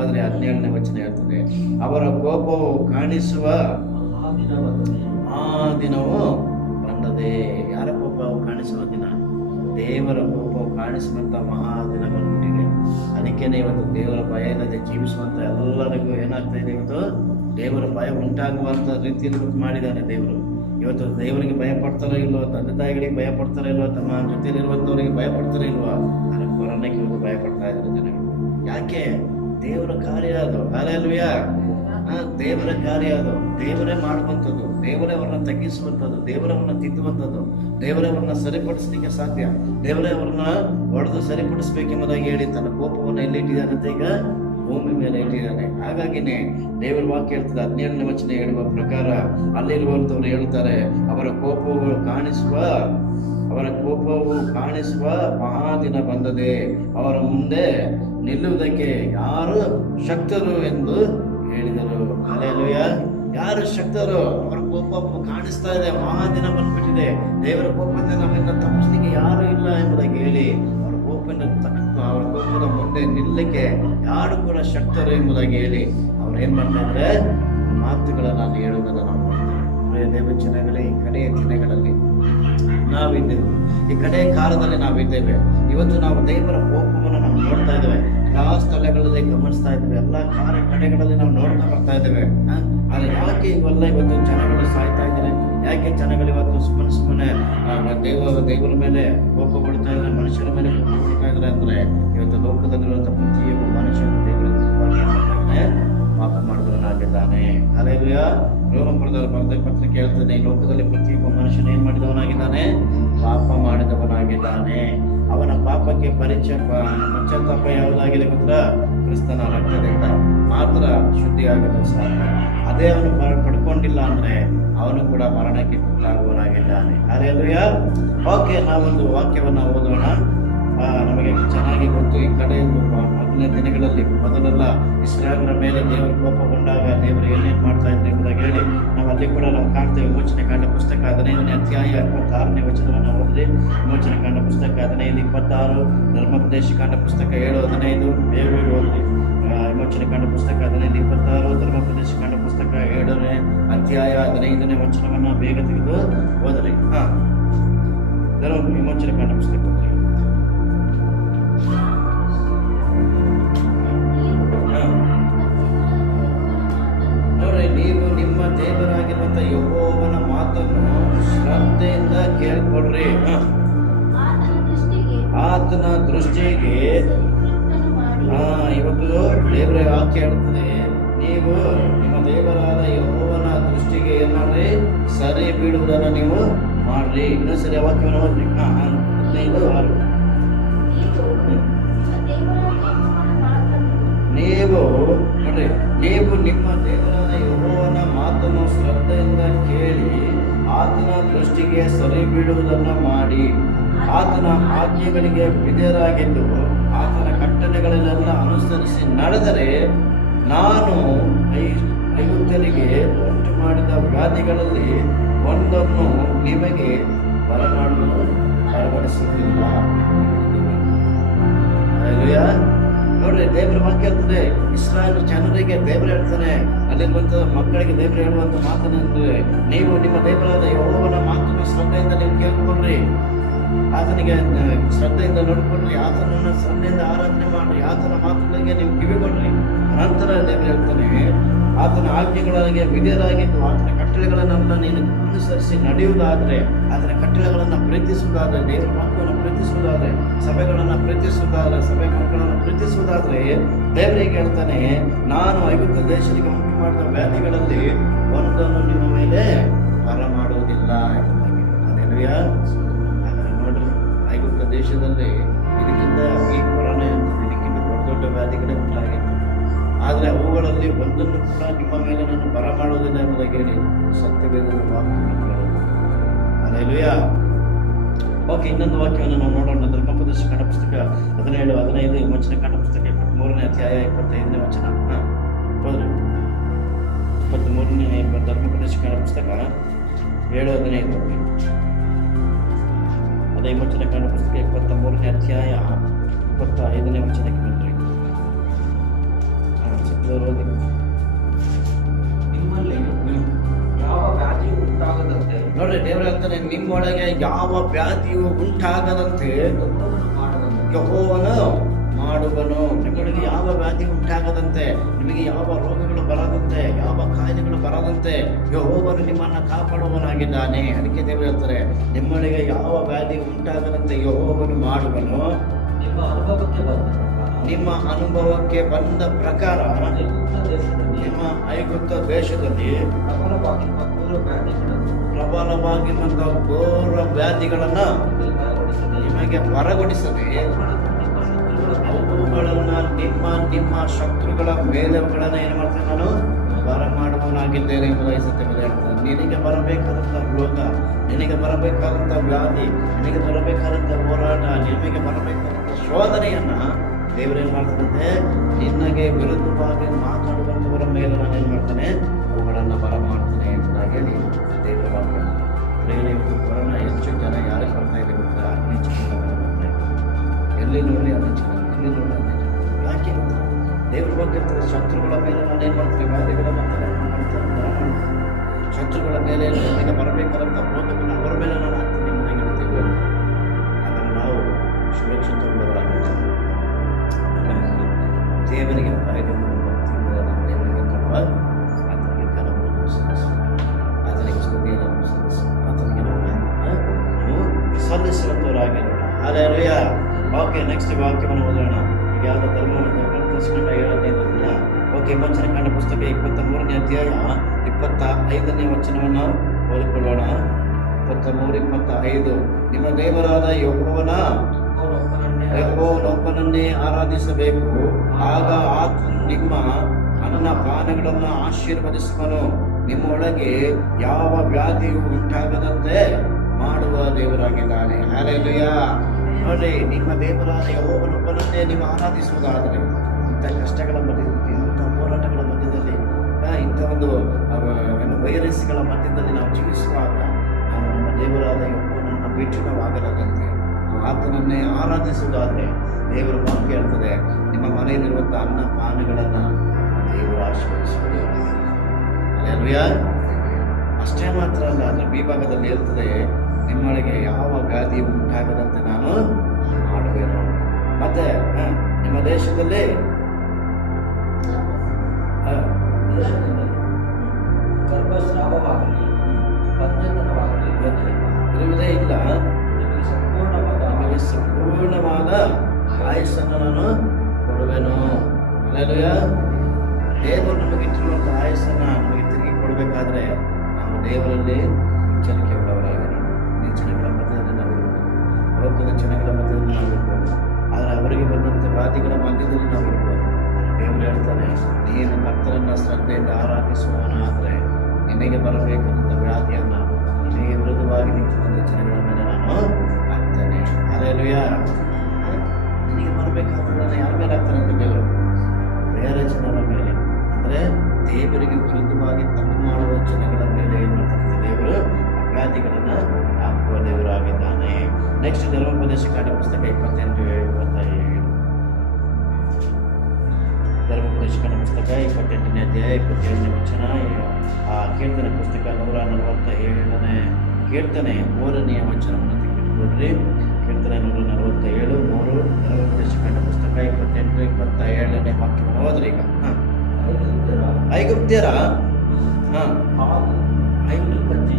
ಆದ್ರೆ 17ನೇ ವಚನ ಹೇಳ್ತದೆ, ಅವರ ಕೋಪವು ಕಾಣಿಸುವ ಆ ದಿನವು ಬಂದದೆ. ಯಾರ ಕೋಪವು ಕಾಣಿಸುವ ದಿನ? ದೇವರ ಕೋಪವು ಕಾಣಿಸುವಂತ ಮಹಾದಿನ ಬಂದ್ಬಿಟ್ಟಿದೆ. ಅದಕ್ಕೇನೆ ಇವತ್ತು ದೇವರ ಭಯ ಇಲ್ಲದೆ ಜೀವಿಸುವಂತ ಎಲ್ಲರಿಗೂ ಏನಾಗ್ತಾ ಇದೆ, ಇವತ್ತು ದೇವರ ಭಯ ಉಂಟಾಗುವಂತ ರೀತಿಯಲ್ಲಿ ಮಾಡಿದ್ದಾನೆ ದೇವರು. ಇವತ್ತು ದೇವರಿಗೆ ಭಯ ಪಡ್ತಾರೋ ಇಲ್ವೋ, ತಂದೆ ತಾಯಿಗಳಿಗೆ ಭಯ ಪಡ್ತಾರೋ ಇಲ್ವೋ, ತಮ್ಮ ಜೊತೆಯಲ್ಲಿರುವಂತವರಿಗೆ ಭಯ ಪಡ್ತಾರೋ ಇಲ್ವೋ, ಆದರೆ ಕೊರೋನಾಕ್ಕೆ ಇವತ್ತು ಭಯ ಪಡ್ತಾ ಇದ್ದಾರೆ ಜನಗಳು. ಯಾಕೆ? ದೇವರ ಕಾರ್ಯ ಅದು. ಹಲ್ಲೆಲೂಯಾ. ದೇವರ ಕಾರ್ಯ ಅದು. ದೇವರೇ ಮಾಡುವಂಥದ್ದು, ದೇವರೇ ಅವ್ರನ್ನ ತಗ್ಗಿಸುವಂಥದ್ದು, ದೇವರವ್ರನ್ನ ತಿದ್ದುವಂಥದ್ದು, ದೇವರೇ ಅವ್ರನ್ನ ಸರಿಪಡಿಸ್ಲಿಕ್ಕೆ ಸಾಧ್ಯ. ದೇವರೇ ಅವ್ರನ್ನ ಹೊಡೆದು ಸರಿಪಡಿಸ್ಬೇಕೆಂಬುದಾಗಿ ಹೇಳಿ ತನ್ನ ಕೋಪವನ್ನು ಎಲ್ಲಿ ಇಟ್ಟಿದ್ದಾನಂತೆ, ಈಗ ಭೂಮಿ ಮೇಲೆ ಇಟ್ಟಿದ್ದಾನೆ. ಹಾಗಾಗಿನೇ ದೇವರ ವಾಕ್ಯ ಹೇಳ್ತದೆ 17ನೇ ವಚನ ಹೇಳುವ ಪ್ರಕಾರ ಅಲ್ಲಿರುವಂತವ್ರು ಹೇಳ್ತಾರೆ, ಅವರ ಕೋಪವು ಕಾಣಿಸುವ ಮಹಾದಿನ ಬಂದದೆ, ಅವರ ಮುಂದೆ ನಿಲ್ಲುವುದಕ್ಕೆ ಯಾರು ಶಕ್ತರು ಎಂದು ಹೇಳಿದರು. ಹಲ್ಲೆಲೂಯಾ. ಯಾರು ಶಕ್ತರು? ಅವರ ಕೋಪ ಕಾಣಿಸ್ತಾ ಇದೆ, ಮಹಾದಿನ ಬಂದ್ಬಿಟ್ಟಿದೆ, ದೇವರ ಕೋಪದಿಂದ ನಮ್ಮಿಂದ ತಪ್ಪಿಸ್ಲಿಕ್ಕೆ ಯಾರು ಇಲ್ಲ ಎಂಬುದಾಗಿ ಹೇಳಿ ಅವರ ಕೋಪದ ಮುಂದೆ ನಿಲ್ಲಕ್ಕೆ ಯಾರು ಕೂಡ ಶಕ್ತರು ಎಂಬುದಾಗಿ ಹೇಳಿ ಅವ್ರು ಏನ್ ಮಾಡ್ತಾ ಇದ್ರೆ ಮಾತುಗಳನ್ನ ಅಲ್ಲಿ ಹೇಳುವುದನ್ನು ನಾವು ನೋಡ್ತೇವೆ. ದೇವ ಜನಗಳೇ, ಈ ಕಡೆಯ ದಿನಗಳಲ್ಲಿ ನಾವಿದ್ದೇವೆ, ಈ ಕಡೆಯ ಕಾಲದಲ್ಲಿ ನಾವಿದ್ದೇವೆ. ಇವತ್ತು ನಾವು ದೇವರ ಕೋಪವನ್ನು ನಾವು ನೋಡ್ತಾ ಇದ್ದೇವೆ, ಎಲ್ಲಾ ಸ್ಥಳಗಳಲ್ಲಿ ಗಮನಿಸ್ತಾ ಇದ್ದೇವೆ, ಎಲ್ಲಾ ಕಡೆಗಳಲ್ಲಿ ನಾವು ನೋಡ್ತಾ ಬರ್ತಾ ಇದ್ದೇವೆ. ಆದ್ರೆ ಯಾಕೆ ಇವೆಲ್ಲ ಇವತ್ತು ಜನಗಳು ಸಾಯ್ತಾ ಇದ್ದಾರೆ? ಯಾಕೆ ಜನಗಳು ಇವತ್ತು ಸುಮ್ಮನೆ ದೇವರ ಮೇಲೆ ಕೋಪಗೊಳ್ತಾ ಇದ್ದಾರೆ, ಮನುಷ್ಯರ ಮೇಲೆ ಕೋಪಗೊಳ್ತಾ ಇದ್ದಾರೆ ಅಂದ್ರೆ ಇವತ್ತು ಲೋಕದಲ್ಲಿರುವಂತಹ ಪ್ರತಿಯೊಬ್ಬ ಮನುಷ್ಯನು ದೇವರಿಗೆ ಪಾಪ ಮಾಡಿದವನಾಗಿದ್ದಾನೆ. ಹಲ್ಲೆಲೂಯಾ. ರೋಮಪುರದಲ್ಲಿ ಬರೆದ ಪತ್ರಿಕೆ ಹೇಳ್ತಾನೆ, ಈ ಲೋಕದಲ್ಲಿ ಪ್ರತಿಯೊಬ್ಬ ಮನುಷ್ಯನ ಏನ್ ಮಾಡಿದವನಾಗಿದ್ದಾನೆ? ಪಾಪ ಮಾಡಿದವನಾಗಿದ್ದಾನೆ. ಅವನ ಪಾಪಕ್ಕೆ ಪಶ್ಚಾತ್ತಾಪ ಯಾವುದಾಗಿದೆ ಗೊತ್ತಾ? ಕ್ರಿಸ್ತನ ರಕ್ತದಿಂದ ಮಾತ್ರ ಶುದ್ಧಿಯಾಗಲು ಸಾಧ್ಯ. ಅದೇ ಅವನು ಪಡ್ಕೊಂಡಿಲ್ಲ ಅಂದ್ರೆ ಅವನು ಕೂಡ ಮರಣಕ್ಕೆ ತುತ್ತಾಗುವನಾಗಿದ್ದಾನೆ. ಹಲ್ಲೆಲೂಯಾ. ಓಕೆ, ನಾವೊಂದು ವಾಕ್ಯವನ್ನ ಓದೋಣ. ನಮಗೆ ಚೆನ್ನಾಗಿ ಗೊತ್ತು, ಈ ಕಡೆ ಮೊದಲನೇ ದಿನಗಳಲ್ಲಿ ಮೊದಲೆಲ್ಲ ಇಸ್ರಾಯೇಲರ ಮೇಲೆ ದೇವರ ಕೋಪಗೊಂಡಾಗ ದೇವರು ಏನೇನು ಮಾಡ್ತಾ ಇದ್ರು ಎಂಬುದಾಗಿ ಹೇಳಿ ನಾವು ಅಲ್ಲಿ ಕೂಡ ನಾವು ಕಾಣ್ತೇವೆ. ವಿಮೋಚನೆ ಕಾಂಡ ಪುಸ್ತಕ 15ನೇ ಅಧ್ಯಾಯ 26ನೇ ವಚನವನ್ನು ಓದಿದ್ರೆ, ವಿಮೋಚನೆ ಕಾಂಡ ಪುಸ್ತಕ 15:26, ಧರ್ಮೋಪದೇಶ ಕಾಂಡ ಪುಸ್ತಕ 7:15 ಬೇಗ ಓದಿ. ವಿಮೋಚನೆ ಕಾಂಡ ಪುಸ್ತಕ 15:26, ಧರ್ಮೋಪದೇಶ ಕಾಂಡ ಪುಸ್ತಕ 7ನೇ ಅಧ್ಯಾಯ 15ನೇ ವಚನವನ್ನ ಬೇಗ ತೆಗೆದು ಓದ್ರಿ. ವಿಮೋಚನೆ ಕಾಂಡ ಪುಸ್ತಕ ನೋಡ್ರಿ, ನೀವು ನಿಮ್ಮ ದೇವರಾಗಿರುವಂತ ಯೆಹೋವನ ಮಾತನ್ನು ಶ್ರದ್ಧೆಯಿಂದ ಕೇಳ್ಕೊಡ್ರಿ. ಆತನ ದೃಷ್ಟಿಗೆ ಇವತ್ತು ದೇವರ ವಾಕ್ಯ ಹೇಳ್ತದೆ, ನೀವು ನಿಮ್ಮ ದೇವರಾದ ಯೆಹೋವನ ದೃಷ್ಟಿಗೆ ಏನ್ ಮಾಡ್ರಿ? ಸರಿ ಬೀಳುವುದನ್ನ ನೀವು ಮಾಡ್ರಿ. ಇನ್ನೊಂದ್ಸರಿ ವಾಕ್ಯವನ್ನು ಓದ್ರಿ. 15:6. ನೀವು ನೋಡ್ರಿ, ನೀವು ನಿಮ್ಮ ದೇವರಾದ ಯೆಹೋವನ ಮಾತನ್ನು ಶ್ರದ್ಧೆಯಿಂದ ಕೇಳಿ ಆತನ ದೃಷ್ಟಿಗೆ ಸರಿ ಬೀಳುವುದನ್ನು ಮಾಡಿ, ಆತನ ಆಜ್ಞೆಗಳಿಗೆ ವಿಧೇಯರಾಗಿದ್ದು ಆತನ ಕಟ್ಟಳೆಗಳನ್ನೆಲ್ಲ ಅನುಸರಿಸಿ ನಡೆದರೆ, ನಾನು ಐಗುಪ್ತ್ಯರಿಗೆ ಉಂಟು ಮಾಡಿದ ವ್ಯಾಧಿಗಳಲ್ಲಿ ಒಂದನ್ನು ನಿಮಗೆ ಬರಪಡಿಸುವುದಿಲ್ಲ. ಹಲ್ಲೆಲೂಯಾ. ನೋಡ್ರಿ, ದೇವರ ವಾಕ್ಯ ಹೇಳ್ತದೆ, ಇಸ್ರಾಯೇಲ್ ಜನರಿಗೆ ದೇವರು ಹೇಳ್ತಾನೆ, ಅಲ್ಲಿರುವಂತ ಮಕ್ಕಳಿಗೆ ದೇವರು ಹೇಳುವಂತ ಮಾತನೆಂದ್ರೆ, ನೀವು ನಿಮ್ಮ ದೇವರಾದ ಯೆಹೋವನ ಮಾತನ್ನು ಶ್ರದ್ಧೆಯಿಂದ ನೀವು ಕೇಳ್ಕೊಳ್ರಿ, ಆತನಿಗೆ ಶ್ರದ್ಧೆಯಿಂದ ನೋಡ್ಕೊಳ್ರಿ, ಆತನನ್ನ ಶ್ರದ್ಧೆಯಿಂದ ಆರಾಧನೆ ಮಾಡ್ರಿ, ಆತನ ಮಾತುಗಳಿಗೆ ನೀವು ಕಿವಿಗೊಡ್ರಿ. ನಂತರ ದೇವರು ಹೇಳ್ತಾನೆ, ಆತನ ಆಜ್ಞೆಗಳಿಗೆ ವಿಧೇಯರಾಗಿದ್ದು ಆತನ ಕಟ್ಟಳೆಗಳನ್ನೆಲ್ಲ ನೀನು ಅನುಸರಿಸಿ ನಡೆಯುವುದಾದ್ರೆ, ಆತನ ಕಟ್ಟಳೆಗಳನ್ನ ಪ್ರೀತಿಸುವುದಾದ್ರೆ, ದೇವರ ವಾಕ್ಯವನ್ನು ಪ್ರೀತಿಸುವುದಾದ್ರೆ, ಸಭೆಗಳನ್ನು ಪ್ರೀತಿಸುವುದಾದ್ರೆ, ಸಭೆ ಮಕ್ಕಳನ್ನು ಪ್ರೀತಿಸುವುದಾದ್ರೆ, ದೇವರಿಗೆ ಹೇಳ್ತಾನೆ, ನಾನು ಐಗುಪ್ತ ದೇಶಕ್ಕೆ ಉಂಟು ಮಾಡಿದ ವ್ಯಾಧಿಗಳಲ್ಲಿ ಒಂದನ್ನು ನಿಮ್ಮ ಮೇಲೆ ಬರಮಾಡುವುದಿಲ್ಲ. ಹಲ್ಲೆಲೂಯಾ. ಹಾಗಾದ್ರೆ ನೋಡ್ರಿ, ಐಗುಪ್ತ ದೇಶದಲ್ಲಿ ಇದಕ್ಕಿಂತ ಈ ಕೊರೋನಾ ಇದಕ್ಕಿಂತ ದೊಡ್ಡ ವ್ಯಾಧಿಗಳೇ ಉಂಟಾಗಿತ್ತು. ಆದರೆ ಅವುಗಳಲ್ಲಿ ಒಂದನ್ನು ಕೂಡ ನಿಮ್ಮ ಮೇಲೆ ನಾನು ಬರಮಾಡುವುದಿಲ್ಲ ಎಂಬುದಾಗಿ ಹೇಳಿ ಸತ್ಯವೇದದ ವಾಕ್ಯವನ್ನು ಹೇಳೋದು. ಹಲ್ಲೆಲೂಯಾ. ಓಕೆ, ಇನ್ನೊಂದು ವಾಕ್ಯವನ್ನು ನಾವು ನೋಡೋಣ. ಧರ್ಮೋಪದೇಶ ಕಾಂಡ ಪುಸ್ತಕ 17:15, ವಿಮೋಚನೆ ಕಾಂಡ ಪುಸ್ತಕ 23ನೇ ಅಧ್ಯಾಯ 25ನೇ ವಚನ. ಹೋದ್ರಿ 23ನೇ ಧರ್ಮೋಪದೇಶ ಕಾಂಡ ಪುಸ್ತಕ 7:15. ಅದೇ ವಿಮೋಚನೆ ಕಾಂಡ ಪುಸ್ತಕ 23ನೇ ಅಧ್ಯಾಯ 25ನೇ ವಚನಕ್ಕೆ ಬನ್ರಿ. ನಿಮ್ಮಲ್ಲಿ ಯಾವ ವ್ಯಾಧಿ ಉಂಟಾಗದಂತೆ ನೋಡ್ರಿ, ದೇವರು ಹೇಳ್ತಾನೆ, ನಿಮ್ಮೊಳಗೆ ಯಾವ ವ್ಯಾಧಿಯು ಉಂಟಾಗದಂತೆ ಯೆಹೋವನು ಮಾಡುವನು. ನಿಮ್ಮೊಳಗೆ ಯಾವ ವ್ಯಾಧಿ ಉಂಟಾಗದಂತೆ, ನಿಮಗೆ ಯಾವ ರೋಗಗಳು ಬರದಂತೆ, ಯಾವ ಕಾಯಿಲೆಗಳು ಬರದಂತೆ ಯೆಹೋವನು ನಿಮ್ಮನ್ನ ಕಾಪಾಡುವನಾಗಿದ್ದಾನೆ. ಅದಕ್ಕೆ ದೇವರು ಹೇಳ್ತಾರೆ, ನಿಮ್ಮೊಳಗೆ ಯಾವ ವ್ಯಾಧಿ ಉಂಟಾಗದಂತೆ ಯೆಹೋವನು ಮಾಡುವನು. ನಿಮ್ಮ ಅನುಭವಕ್ಕೆ ಬಂದ ಪ್ರಕಾರ ನಿಮ್ಮ ಐಗುಪ್ತ ದೇಶದಲ್ಲಿ ಪ್ರಬಲವಾಗಿರುವಂತಹ ಘೋರ ವ್ಯಾಧಿಗಳನ್ನ ನಿಮಗೆ ಬರಗೊಡಿಸದೆ ಅವುಗಳನ್ನ ನಿಮ್ಮ ಶತ್ರುಗಳ ಮೇಲೆ ಅವುಗಳನ್ನ ಏನು ಮಾಡ್ತೇನೆ ನಾನು ಬರಮಾಡುವವನಾಗಿದ್ದೇನೆ ಎಂಬುದಾಗಿ ಸತ್ಯವೇದ ಹೇಳ್ತದೆ. ನಿನಗೆ ಬರಬೇಕಾದಂಥ ರೋಗ, ನಿನಗೆ ಬರಬೇಕಾದಂಥ ವ್ಯಾಧಿ, ನಿನಗೆ ಬರಬೇಕಾದಂಥ ಹೋರಾಟ, ನಿನಗೆ ಬರಬೇಕಾದಂಥ ಶೋಧನೆಯನ್ನ ದೇವರೇನು ಮಾಡ್ತಾನಂತೆ, ನಿನಗೆ ವಿರುದ್ಧವಾಗಿ ಮಾತಾಡುವಂಥವರ ಮೇಲೆ ನಾನು ಏನು ಮಾಡ್ತಾನೆ, ಅವುಗಳನ್ನು ಬರಮಾಡ್ತಾನೆ ಎಂಬುದಾಗಿ ಹೇಳಿ ದೇವರ ವಾಕ್ಯ. ಇವತ್ತು ಕೊರೋನಾ ಹೆಚ್ಚು ಜನ ಯಾರಿಗೆ ಬರ್ತಾ ಇದೆ ಗೊತ್ತಾ? ಅಗ್ನಿ ಚಿಹ್ನೆಗಳ ಮೇಲೆ ಬರ್ತಾ ಇದೆ. ಎಲ್ಲಿ ನೋಡ್ರಿ ಅಗ್ನಿ ಚಿಹ್ನೆ, ಎಲ್ಲಿ ನೋಡ್ರಿ ಅಗ್ನಿ ಚಿಹ್ನೆ. ಯಾಕೆ ಗೊತ್ತಾ? ದೇವ್ರ ಬಗ್ಗೆ ಶತ್ರುಗಳ ಮೇಲೆ ನಾನು ಏನು ಮಾಡ್ತೇನೆ, ವ್ಯಾಧಿಗಳನ್ನು ಮಾಡ್ತೇನೆ. ಶತ್ರುಗಳ ಮೇಲೆ ನಮಗೆ ಬರಬೇಕಾದಂಥ ರೋಗವನ್ನು ಅವರ ಮೇಲೆ ನಾನು ಹಾಕ್ತೀನಿ ಎಂಬುದಾಗಿ ಹೇಳ್ತೀವಿ. ಹಾಗಾದ್ರೆ ನಾವು ಸುರಕ್ಷಿತವುಳ್ಳವರಾಗಿದ್ದೇವೆ. ದೇವರಿಗೆ ಭಯದಿಂದ ಭಕ್ತಿಯಿಂದ ನಾವು ದೇವರಿಗೆ ಕಳುವ, ಆತನಿಗೆ ಕಲವನ್ನು ಸಲ್ಲಿಸು, ಆತನಿಗೆ ಸ್ತುತಿಯನ್ನು ಸಲ್ಲಿಸು, ಆತನಿಗೆ ನಾವು ಸಲ್ಲಿಸುವಂಥವರಾಗಿರೋಣ. ಹಲ್ಲೆಲೂಯ. ಓಕೆ, ನೆಕ್ಸ್ಟ್ ವಾಕ್ಯವನ್ನು ಓದೋಣ. ಈಗ ಯಾವ್ದು ಧರ್ಮವನ್ನು ಹೇಳೋದೇನಿಲ್ಲ. ಓಕೆ, ವಚನ ಕಂಡ ಪುಸ್ತಕ 23ನೇ ಅಧ್ಯಾಯ 25ನೇ ವಚನವನ್ನು ಓದಿಕೊಳ್ಳೋಣ. 23:25. ನಿಮ್ಮ ದೇವರಾದ ಯೆಹೋವನೊಬ್ಬನನ್ನೇ ಆರಾಧಿಸಬೇಕು, ಆಗ ಆತನು ನಿಮ್ಮ ಅನ್ನ ಪಾನಗಳನ್ನು ಆಶೀರ್ವದಿಸುವನು, ನಿಮ್ಮೊಳಗೆ ಯಾವ ವ್ಯಾಧಿಯು ಉಂಟಾಗದಂತೆ ಮಾಡುವ ದೇವರಾಗಿದ್ದಾನೆ. ಹಲ್ಲೆಲೂಯಾ. ನೋಡಿ, ನಿಮ್ಮ ದೇವರಾದ ಯೆಹೋವನೊಬ್ಬನನ್ನೇ ನೀವು ಆರಾಧಿಸುವುದಾದರೆ ಇಂಥ ಕಷ್ಟಗಳ ಮಧ್ಯದಲ್ಲಿ, ಇಂಥ ಹೋರಾಟಗಳ ಮಧ್ಯದಲ್ಲಿ, ಇಂಥ ಒಂದು ವೈರಸ್ಗಳ ಮಧ್ಯದಲ್ಲಿ ನಾವು ಜೀವಿಸುವಾಗ ನಾವು ನಮ್ಮ ದೇವರಾದ ಯೆಹೋವನನ್ನು ಬಿಟ್ಟು ನಾವು ಆಗಲಾಗಂತೆ ಆತನನ್ನೇ ಆರಾಧಿಸುವುದಾದರೆ ದೇವರ ವಾಕ್ಯ ಹೇಳ್ತದೆ, ನಿಮ್ಮ ಮನೆಯಲ್ಲಿರುವಂಥ ಅನ್ನ ಪಾನಗಳನ್ನು ದೇವರು ಆಶೀರ್ವದಿಸುವುದು. ಹಲ್ಲೆಲೂಯಾ. ಅಷ್ಟೇ ಮಾತ್ರ ಅಲ್ಲ, ಅದರ ಬಿ ಭಾಗದಲ್ಲಿ ಹೇಳ್ತದೆ, ನಿಮ್ಮೊಳಗೆ ಯಾವ ವ್ಯಾಧಿ ಉಂಟಾಗದಂತೆ ನಾನು ಮಾಡುವೆನು. ಮತ್ತೆ ನಿಮ್ಮ ದೇಶದಲ್ಲಿ ಗರ್ಭಸ್ರಾವವಾಗಲಿ ಬಂಜತನವಾಗಲಿ ಇರುವುದೇ ಇಲ್ಲ. ನಿಮಗೆ ಸಂಪೂರ್ಣವಾದ ಆಯಸ್ಸನ್ನು ನಾನು ಕೊಡುವೆನು. ಹಲ್ಲೆಲೂಯಾ. ದೇವರು ನಮಗಿಟ್ಟಿರುವಂಥ ಆಯಸ್ಸನ್ನು ನಮಗೆ ತಿರುಗಿ ಕೊಡಬೇಕಾದ್ರೆ ನಾವು ದೇವರಲ್ಲಿ ಎಚ್ಚರಿಕೆ ಉಳ್ಳವರಾಗಿರೋಣ. ಜನಗಳ ಮಧ್ಯದಲ್ಲಿ ನಾವು ಇರ್ಬೋದು, ಲೋಕದ ಜನಗಳ ಮಧ್ಯದಲ್ಲಿ ನಾವು ಇರ್ಬೋದು, ಆದರೆ ಅವರಿಗೆ ಬಂದಂಥ ವ್ಯಾಧಿಗಳ ಮಧ್ಯದಲ್ಲಿ ನಾವು ಇರ್ಬೋದು. ದೇವರು ಹೇಳ್ತಾನೆ, ನೀನು ಕರ್ತನನ್ನ ಶ್ರದ್ಧೆಯಿಂದ ಆರಾಧಿಸುವವನಾದರೆ ನಿನಗೆ ಬರಬೇಕಂತ ವ್ಯಾಧಿಯನ್ನು ನಿನಗೆ ವಿರುದ್ಧವಾಗಿ ನಿಂತಿದ್ದ ಜನಗಳ ಮೇಲೆ ನಾನು ಹಾಕ್ತೇನೆ. ಹಲ್ಲೆಲೂಯಾ. ನಿನಗೆ ಬರಬೇಕಾದ್ರೆ ಯಾರ ಮೇಲೆ ಹಾಕ್ತಾನೆ ಅಂತ ದೇವರು? ಬೇರೆ ಜನರ ಮೇಲೆ, ಅಂದರೆ ದೇವರಿಗೆ ವಿರುದ್ಧವಾಗಿ ತಪ್ಪು ಮಾಡುವ ಜನಗಳ ಮೇಲೆ ಏನು ಮಾಡ್ತಾರೆ ದೇವರು? ವ್ಯಾಧಿಗಳನ್ನು ಹಾಕುವ ದೇವರಾಗಿದ್ದಾನೆ. ನೆಕ್ಸ್ಟ್ ಧರ್ಮೋಪದೇಶ ಕಾಂಡ ಪುಸ್ತಕ 28:27. ಧರ್ಮೋಪದೇಶ ಕಾಂಡ ಪುಸ್ತಕ 28ನೇ ಅಧ್ಯಾಯ 27ನೇ ವಚನ. ಕೀರ್ತನೆ ಪುಸ್ತಕ 147ನೇ ಕೀರ್ತನೆ 3ನೇ ವಚನವನ್ನು ತೆಗೆದುಕೊಡ್ರಿ. ಕೀರ್ತನೆ 147:3. ಧರ್ಮೋಪದೇಶ ಕಾಂಡ ಪುಸ್ತಕ 28:27ನೇ ವಾಕ್ಯವನ್ನು ಹೋದ್ರಿ. ಈಗ ಐಗುಪ್ತ್ಯರ ಕಜ್ಜಿ